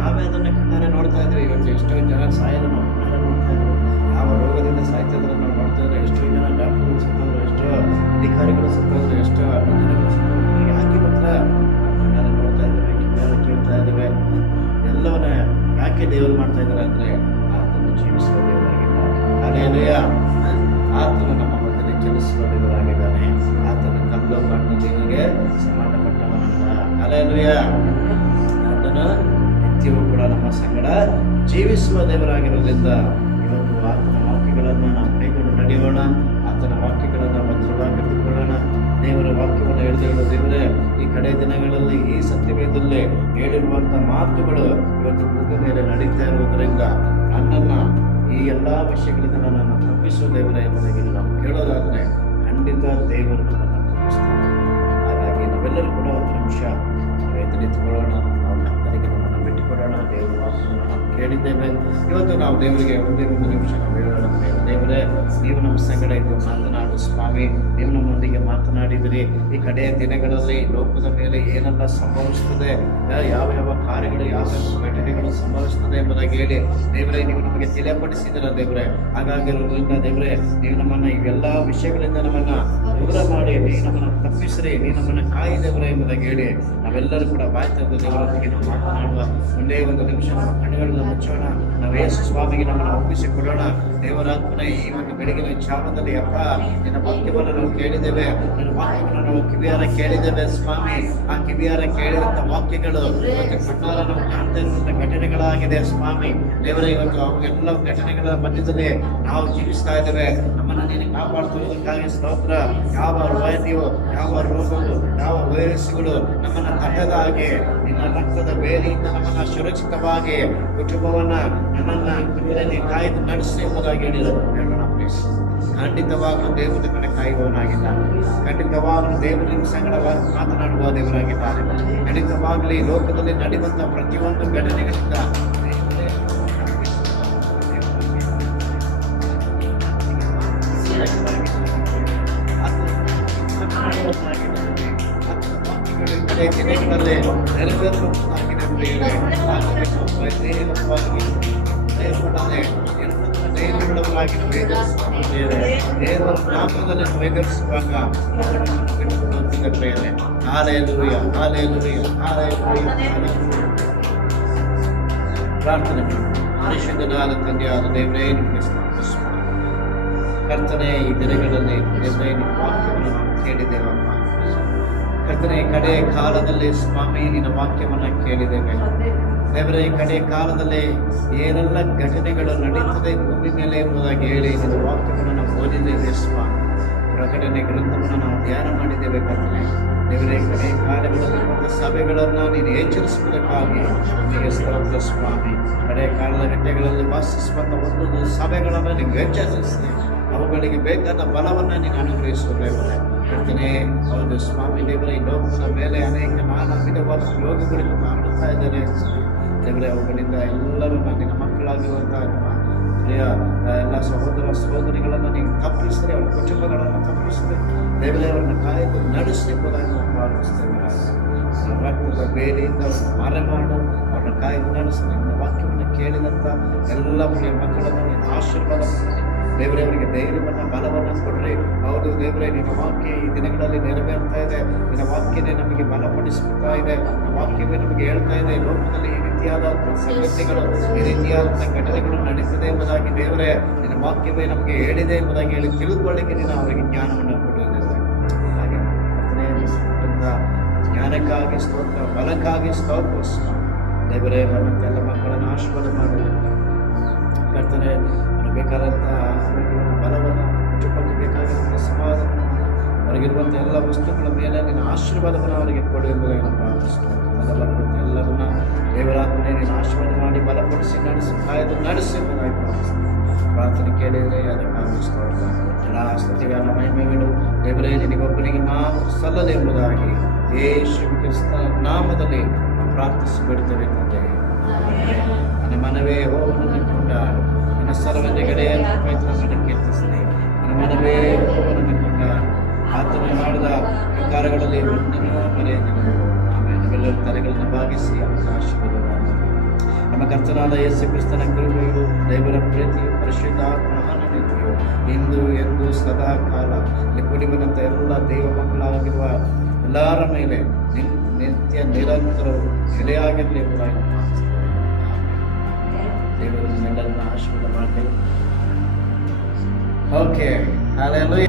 ನಾವೇ ಅದನ್ನು ಕಣ್ಣಾರೆ ನೋಡ್ತಾ ಇದ್ವಿ. ಇವತ್ತು ಎಷ್ಟೋ ಜನ ಸಾಯೋದು ನಾವು ಕಣ್ಣಾರೆ ನೋಡ್ತಾ ಇದ್ವಿ. ಯಾವ ರೋಗದಿಂದ ಸಾಯ್ತಿದ್ರೆ ನಾವು ನೋಡ್ತಾ ಇದ್ರೆ, ಎಷ್ಟೋ ಜನ ಡಾಕ್ಟರ್ಗಳು ಸತ್ತೋದ್ರು, ಎಷ್ಟೋ ಅಧಿಕಾರಿಗಳು ಸತ್ತೋದ್ರು, ಎಷ್ಟೋ ಜನಗಳು ಸತ್ತೋದ್ರು. ಯಾಕೆ ಗೊತ್ತಾ? ಕಣ್ಣಾರೆ ನೋಡ್ತಾ ಇದ್ದೇವೆ, ಕಿವಿಯಾರೆ ಕೇಳ್ತಾ ಇದ್ದೇವೆ. ಎಲ್ಲವನ್ನ ಯಾಕೆ ದೇವರು ಮಾಡ್ತಾ ಇದ್ದಾರೆ ಅಂದ್ರೆ ಆತನು ಜೀವಿಸುವ ದೇವರಾಗಿದ್ದಾನೆ. ಹಲ್ಲೆಲೂಯಾ. ಆತನು ನಮ್ಮ ಮಧ್ಯದಲ್ಲಿ ಚಲಿಸುವ ದೇವರಾಗಿದ್ದಾನೆ. ಆತನ ಕಲ್ಲು ಮಣ್ಣು ದೇವರಿಗೆ ಸಂಬಂಧಪಟ್ಟವನಲ್ಲ. ಹಲ್ಲೆಲೂಯಾ. ಆತನು ನಿತ್ಯವೂ ಕೂಡ ನಮ್ಮ ಸಂಗಡ ಜೀವಿಸುವ ದೇವರಾಗಿರೋದ್ರಿಂದ ಇವತ್ತು ಆತನ ವಾಕ್ಯಗಳನ್ನು ನಾವು ಕೈಗೊಂಡು ನಡೆಯೋಣ. ಆತನ ವಾಕ್ಯಗಳನ್ನು ಭದ್ರವಾಗಿಟ್ಟುಕೊಳ್ಳೋಣ. ದೇವರ ವಾಕ್ಯವನ್ನು ಹೇಳಿದ ದೇವರೇ, ಈ ಕಡೆ ದಿನಗಳಲ್ಲಿ ಈ ಸತ್ಯವೇದಲ್ಲೇ ಹೇಳಿರುವಂಥ ಮಾತುಗಳು ಇವತ್ತು ಭೂಮಿ ಮೇಲೆ ನಡೀತಾ ಇರುವುದರಿಂದ ನನ್ನನ್ನು ಈ ಎಲ್ಲ ವಿಷಯಗಳಿಂದ ನನ್ನನ್ನು ತಪ್ಪಿಸುವ ದೇವರೇ ಎಂಬುದಾಗಿ ನಾವು ಕೇಳೋದಾದರೆ ಖಂಡಿತ ದೇವರು ನಮ್ಮನ್ನು ತಪ್ಪಿಸ್ತಾನೆ. ಹಾಗಾಗಿ ನಾವೆಲ್ಲರೂ ಕೂಡ ಒಂದು ನಿಮಿಷ ಎದ್ದು ನಿಂತುಕೊಳ್ಳೋಣ. ನಾವು ಕರ್ತನಿಗೆ ನಮ್ಮನ್ನು ಬಿಟ್ಟುಕೊಡೋಣ. ದೇವರ ವಾಕ್ಯವನ್ನು ನಾವು ಕೇಳಿದ್ದೇವೆ. ಇವತ್ತು ನಾವು ದೇವರಿಗೆ ಒಂದೇ ಒಂದು ನಿಮಿಷ ನಾವು ಹೇಳೋಣ, ದೇವರೇ ನೀವು ನಮ್ಮ ಸಂಗಡ ಇದು ಮಾತನಾಡು ಸ್ವಾಮಿ. ನೀವು ನಮ್ಮೊಂದಿಗೆ ಮಾತನಾಡಿದಿರಿ. ಈ ಕಡೆಯ ದಿನಗಳಲ್ಲಿ ಲೋಕದ ಮೇಲೆ ಏನೆಲ್ಲ ಸಂಭವಿಸ್ತದೆ, ಯಾವ ಯಾವ ಕಾರ್ಯಗಳು, ಯಾವ ಯಾವ ಘಟನೆಗಳು ಸಂಭವಿಸ್ತದೆ ಎಂಬುದಾಗಿ ಹೇಳಿ ದೇವರೇ ನೀವು ನಮಗೆ ತಿಳಿಯಪಡಿಸಿದಿರ ದೇವರೇ. ಹಾಗಾಗಿರೋದ್ರಿಂದ ದೇವರೇ ನೀವು ನಮ್ಮನ್ನು ಇವೆಲ್ಲ ವಿಷಯಗಳಿಂದ ನಮ್ಮನ್ನು ದೂರ ಮಾಡಿ ನೀವು ನಮ್ಮನ್ನು ತಪ್ಪಿಸ್ರಿ, ನೀವು ನಮ್ಮನ್ನು ಕಾಯಿದೇವರೇ ಎಂಬುದಾಗಿ ಹೇಳಿ ನಾವೆಲ್ಲರೂ ಕೂಡ ಬಾಯಿ ತೆಗೆದು ದೇವರೊಂದಿಗೆ ನಾವು ಮಾತನಾಡುವ. ಒಂದೇ ಒಂದು ನಿಮಿಷ ನಮ್ಮ ಕಣ್ಣುಗಳನ್ನು ಮುಚ್ಚೋಣ. ನಾವು ಯೇಸು ಸ್ವಾಮಿಗೆ ನಮ್ಮನ್ನು ಒಪ್ಪಿಸಿಕೊಡೋಣ. ದೇವರಾತ್ಮನ ಈ ಒಂದು ಬೆಳಗಿನ ಜಾವದಲ್ಲಿ ಅಪ್ಪ ನಿನ್ನ ವಾಕ್ಯವನ್ನು ನಾವು ಕೇಳಿದ್ದೇವೆ, ನಿನ್ನ ವಾಕ್ಯವನ್ನು ನಾವು ಕಿವಿಯಾರ ಕೇಳಿದ್ದೇವೆ ಸ್ವಾಮಿ. ಆ ಕಿವಿಯಾರ ಕೇಳಿದಂಥ ವಾಕ್ಯಗಳು ಇವತ್ತು ಕಣ್ಣಾರ ನಾವು ಕಾಣ್ತಾ ಇರುವಂಥ ಘಟನೆಗಳಾಗಿದೆ ಸ್ವಾಮಿ. ದೇವರೇ ಇವತ್ತು ಅವೆಲ್ಲ ಘಟನೆಗಳ ಮಧ್ಯದಲ್ಲಿ ನಾವು ಜೀವಿಸ್ತಾ ಇದ್ದೇವೆ. ನಮ್ಮನ್ನು ನೀನು ಕಾಪಾಡ್ತಿರುವುದಕ್ಕಾಗಿ ಸ್ತೋತ್ರ. ಯಾವ ವ್ಯಾಧಿಯು, ಯಾವ ರೋಗಗಳು, ಯಾವ ವೈರಸ್ಗಳು ನಮ್ಮನ್ನು ತಟ್ಟದ ಹಾಗೆ ನಿನ್ನ ರಕ್ತದ ಬೇಲಿಯಿಂದ ನಮ್ಮನ್ನು ಸುರಕ್ಷಿತವಾಗಿ ಕುಟುಂಬವನ್ನ ನನ್ನನ್ನು ಕಾಯ್ದು ನಡೆಸಿ ಎಂಬುದಾಗಿ ಹೇಳಿದರು. ಖಂಡಿತವಾಗಲೂ ದೇವರ ಕಡೆ ಕಾಯುವವನಾಗಿದ್ದಾನೆ. ಖಂಡಿತವಾಗಲೂ ದೇವರು ನಿಮ್ಮ ಸಂಗಡವಾಗಿ ಮಾತನಾಡುವ ದೇವರಾಗಿದ್ದಾನೆ. ಖಂಡಿತವಾಗಲೂ ಈ ಲೋಕದಲ್ಲಿ ನಡೆಯುವಂಥ ಪ್ರತಿಯೊಂದು ಘಟನೆಗಳಿಂದ ದಿನಗಳಲ್ಲಿ ನೆರವೇರುವಂತಾಗಿದೆ. ದೇವರ ನಾಮದಲ್ಲಿ ವೇದಿಸುವಾಗ ಪ್ರಾರ್ಥನೆ ಪರಿಶುದ್ಧನಾದ ತಂದೆಯಾದ ದೇವರೇ ನಿಮಗೆ ಕರ್ತನೆ, ಈ ದಿನಗಳಲ್ಲಿ ದೇವರೇ ನಿಮ್ಮ ವಾಕ್ಯವನ್ನು ನಾವು ಕೇಳಿದ್ದೇವಪ್ಪ. ಕರ್ತನೆ, ಕಡೆ ಕಾಲದಲ್ಲಿ ಸ್ವಾಮಿ ನಿನ್ನ ವಾಕ್ಯವನ್ನು ಕೇಳಿದ್ದೇವೆ ದೇವರೇ. ಕಡೆ ಕಾಲದಲ್ಲಿ ಏನೆಲ್ಲ ಘಟನೆಗಳು ನಡೀತದೆ ಭೂಮಿ ಮೇಲೆ ಎಂಬುದಾಗಿ ಹೇಳಿ ನಿನ್ನ ವಾಕ್ಯವನ್ನು ನಾವು ಓದಿದ್ದೇವೆ ಸ್ವಾಮಿ. ಪ್ರಕಟಣೆ ಗ್ರಂಥವನ್ನು ನಾವು ಧ್ಯಾನ ಮಾಡಿದ್ದೇವೆ ಕರ್ತನೆ. ದೇವರೇ, ಕಡೆ ಕಾಲಗಳಲ್ಲಿ ಸಭೆಗಳನ್ನು ನೀನು ಎಚ್ಚರಿಸುವುದಕ್ಕಾಗಿ ನಿಮಗೆ ಸ್ತೋತ್ರ ಸ್ವಾಮಿ. ಕಡೆ ಕಾಲದ ಗಂಟೆಗಳಲ್ಲಿ ವಾಸಿಸುವಂಥ ಒಂದೊಂದು ಸಭೆಗಳನ್ನು ನೀವು ಎಚ್ಚರಿಸಿ ಅವುಗಳಿಗೆ ಬೇಕಾದ ಬಲವನ್ನು ನೀನು ಅನುಗ್ರಹಿಸುವುದೇ ಕರ್ತನೆ. ಹೌದು ಸ್ವಾಮಿ ದೇವರೇ, ಈ ಲೋಕದ ಮೇಲೆ ಅನೇಕ ನಾನಾ ವಿಧವಾದ ರೋಗಗಳಿಂದ ಕಾಣುತ್ತಾ ಇದ್ದಾರೆ ದೇವರೇ. ಅವುಗಳಿಂದ ಎಲ್ಲರನ್ನ ನಿನ್ನ ಮಕ್ಕಳಾಗಿರುವಂಥ ನಿಮ್ಮ ಪ್ರಿಯ ಎಲ್ಲ ಸಹೋದರ ಸಹೋದರಿಗಳನ್ನು ನೀವು ತಪ್ಪಿಸಿದ್ರೆ, ಅವರ ಕುಟುಂಬಗಳನ್ನು ತಪ್ಪಿಸಿದ್ರೆ ದೇವರೇ, ಅವರನ್ನು ಕಾಯ್ದು ನಡೆಸಿ ಎಂಬುದಾಗಿ ನಾವು ಪ್ರಾರ್ಥಿಸ್ತೇವೆ. ರಕ್ತದ ಬೇರೆಯಿಂದ ಮಾರೆ ಮಾಡು, ಅವರ ಕಾಯ್ದು ನಡೆಸು. ನಿನ್ನ ವಾಕ್ಯವನ್ನು ಕೇಳಿದಂಥ ಎಲ್ಲ ಪ್ರಿಯ ಮಕ್ಕಳನ್ನು ನೀನು ಆಶೀರ್ವಾದ ಮಾಡಿ ದೇವರೇ, ಅವರಿಗೆ ಧೈರ್ಯವನ್ನು ಬಲವನ್ನು ಕೊಡ್ರಿ. ಹೌದು ದೇವರೇ, ನಿನ್ನ ವಾಕ್ಯ ಈ ದಿನಗಳಲ್ಲಿ ನೆರವೇರ್ತಾ ಇದೆ. ನಿನ್ನ ವಾಕ್ಯನೇ ನಮಗೆ ಬಲಪಡಿಸುತ್ತಾ ಇದೆ. ನಿನ್ನ ವಾಕ್ಯವೇ ನಮಗೆ ಹೇಳ್ತಾ ಇದೆ, ಲೋಕದಲ್ಲಿ ಈ ರೀತಿಯಾದ ಸಂಗತಿಗಳು, ಈ ರೀತಿಯಾದಂಥ ಘಟನೆಗಳು ನಡೀತದೆ ಎಂಬುದಾಗಿ ದೇವರೇ ನಿನ್ನ ವಾಕ್ಯವೇ ನಮಗೆ ಹೇಳಿದೆ ಎಂಬುದಾಗಿ ಹೇಳಿ ತಿಳ್ಕೊಳ್ಳಿಕ್ಕೆ ನೀನು ಅವರಿಗೆ ಜ್ಞಾನವನ್ನು ಕೊಡುವುದಿಲ್ಲ. ಹಾಗೆ ಜ್ಞಾನಕ್ಕಾಗಿ ಸ್ತೋತ್ರ, ಬಲಕ್ಕಾಗಿ ಸ್ತೋತ್ರ ದೇವರೇ. ಮತ್ತೆಲ್ಲ ಮಕ್ಕಳನ್ನು ಆಶೀರ್ವಾದ ಮಾಡಲಿ ಕರ್ತನೆ. ಬೇಕಾದಂಥ ಆರೋಗ್ಯವನ್ನು, ಬಲವನ್ನು, ಕುಟುಂಬಕ್ಕೆ ಬೇಕಾಗಿರುವಂಥ ಸಮಾಧಾನ, ಅವರಿಗಿರುವಂಥ ಎಲ್ಲ ವಸ್ತುಗಳ ಮೇಲೆ ನಿನ್ನ ಆಶೀರ್ವಾದವನ್ನು ಅವರಿಗೆ ಕೊಡು ಎಂಬುದಾಗಿ ನಾವು ಪ್ರಾರ್ಥಿಸ್ತೇವೆ. ಎಲ್ಲವನ್ನ ದೇವರಾತ್ಮನೇ ನೀನು ಆಶೀರ್ವಾದ ಮಾಡಿ ಬಲಪಡಿಸಿ ನಡೆಸಿ ಕಾಯ್ದು ನಡೆಸಿ ಎಂಬುದಾಗಿ ಪ್ರಾರ್ಥಿಸ್ತೇವೆ. ಪ್ರಾರ್ಥನೆ ಕೇಳಿದರೆ ಅದಕ್ಕಾಗಿ ಸ್ತೋತ್ರ. ಎಲ್ಲ ಸ್ತುತಿಗಾರ ಮಹಿಮೆಗಳು ದೇವರೇ ನಿನಗೊಬ್ಬನಿಗೆ ಮಾತ್ರ ಸಲ್ಲದೆ ಎಂಬುದಾಗಿ ಯೇಸು ಕ್ರಿಸ್ತನ ನಾಮದಲ್ಲಿ ನಾವು ಪ್ರಾರ್ಥಿಸಿ ಬಿಡ್ತೇವೆ ತಂದೆ. ನನ್ನ ಮನವೇ ಹೋಗನ್ನು ಕೊಂಡಾಡು, ನನ್ನ ಸರ್ವನೆಗಡೆ ಪವಿತ್ರವನ್ನು ಕೀರ್ತಿಸಲಿ. ನನ್ನ ಮನವೇ ಹೋಗನ್ನು ಕೊಂಡಾಡು, ಆತನು ಮಾಡಿದ ಕಾರ್ಯಗಳಲ್ಲಿ ಒಂದನ್ನು ಮರೆಯದಿರು. ಆಮೇಲೆ ನಾವೆಲ್ಲರೂ ತಲೆಗಳನ್ನು ಭಾಗಿಸಿ ಅವನ ಆಶೀರ್ವಾದ. ನಮ್ಮ ಕರ್ತನಾದ ಯೇಸು ಕ್ರಿಸ್ತನ ಕೃಪೆಯು, ದೇವರ ಪ್ರೀತಿಯು, ಪರಿಶುದ್ಧಾತ್ಮನ ಅನ್ಯೋನ್ಯತೆಯು ಇಂದು ಎಂದು ಸದಾ ಕಾಲ ಕೂಡಿಬಂದಂಥ ಎಲ್ಲ ದೈವ ಮಕ್ಕಳಾಗಿರುವ ಎಲ್ಲರ ಮೇಲೆ ನಿತ್ಯ ನಿರಂತರವು ನೆಲೆಯಾಗಿರಲಿ ಎಂಬುದಾಗಿ ದೇವರು ನಿಮ್ಮೆಲ್ಲರನ್ನ ಆಶೀರ್ವಾದ ಮಾಡ್ತೇವೆ. Okay, hallelujah.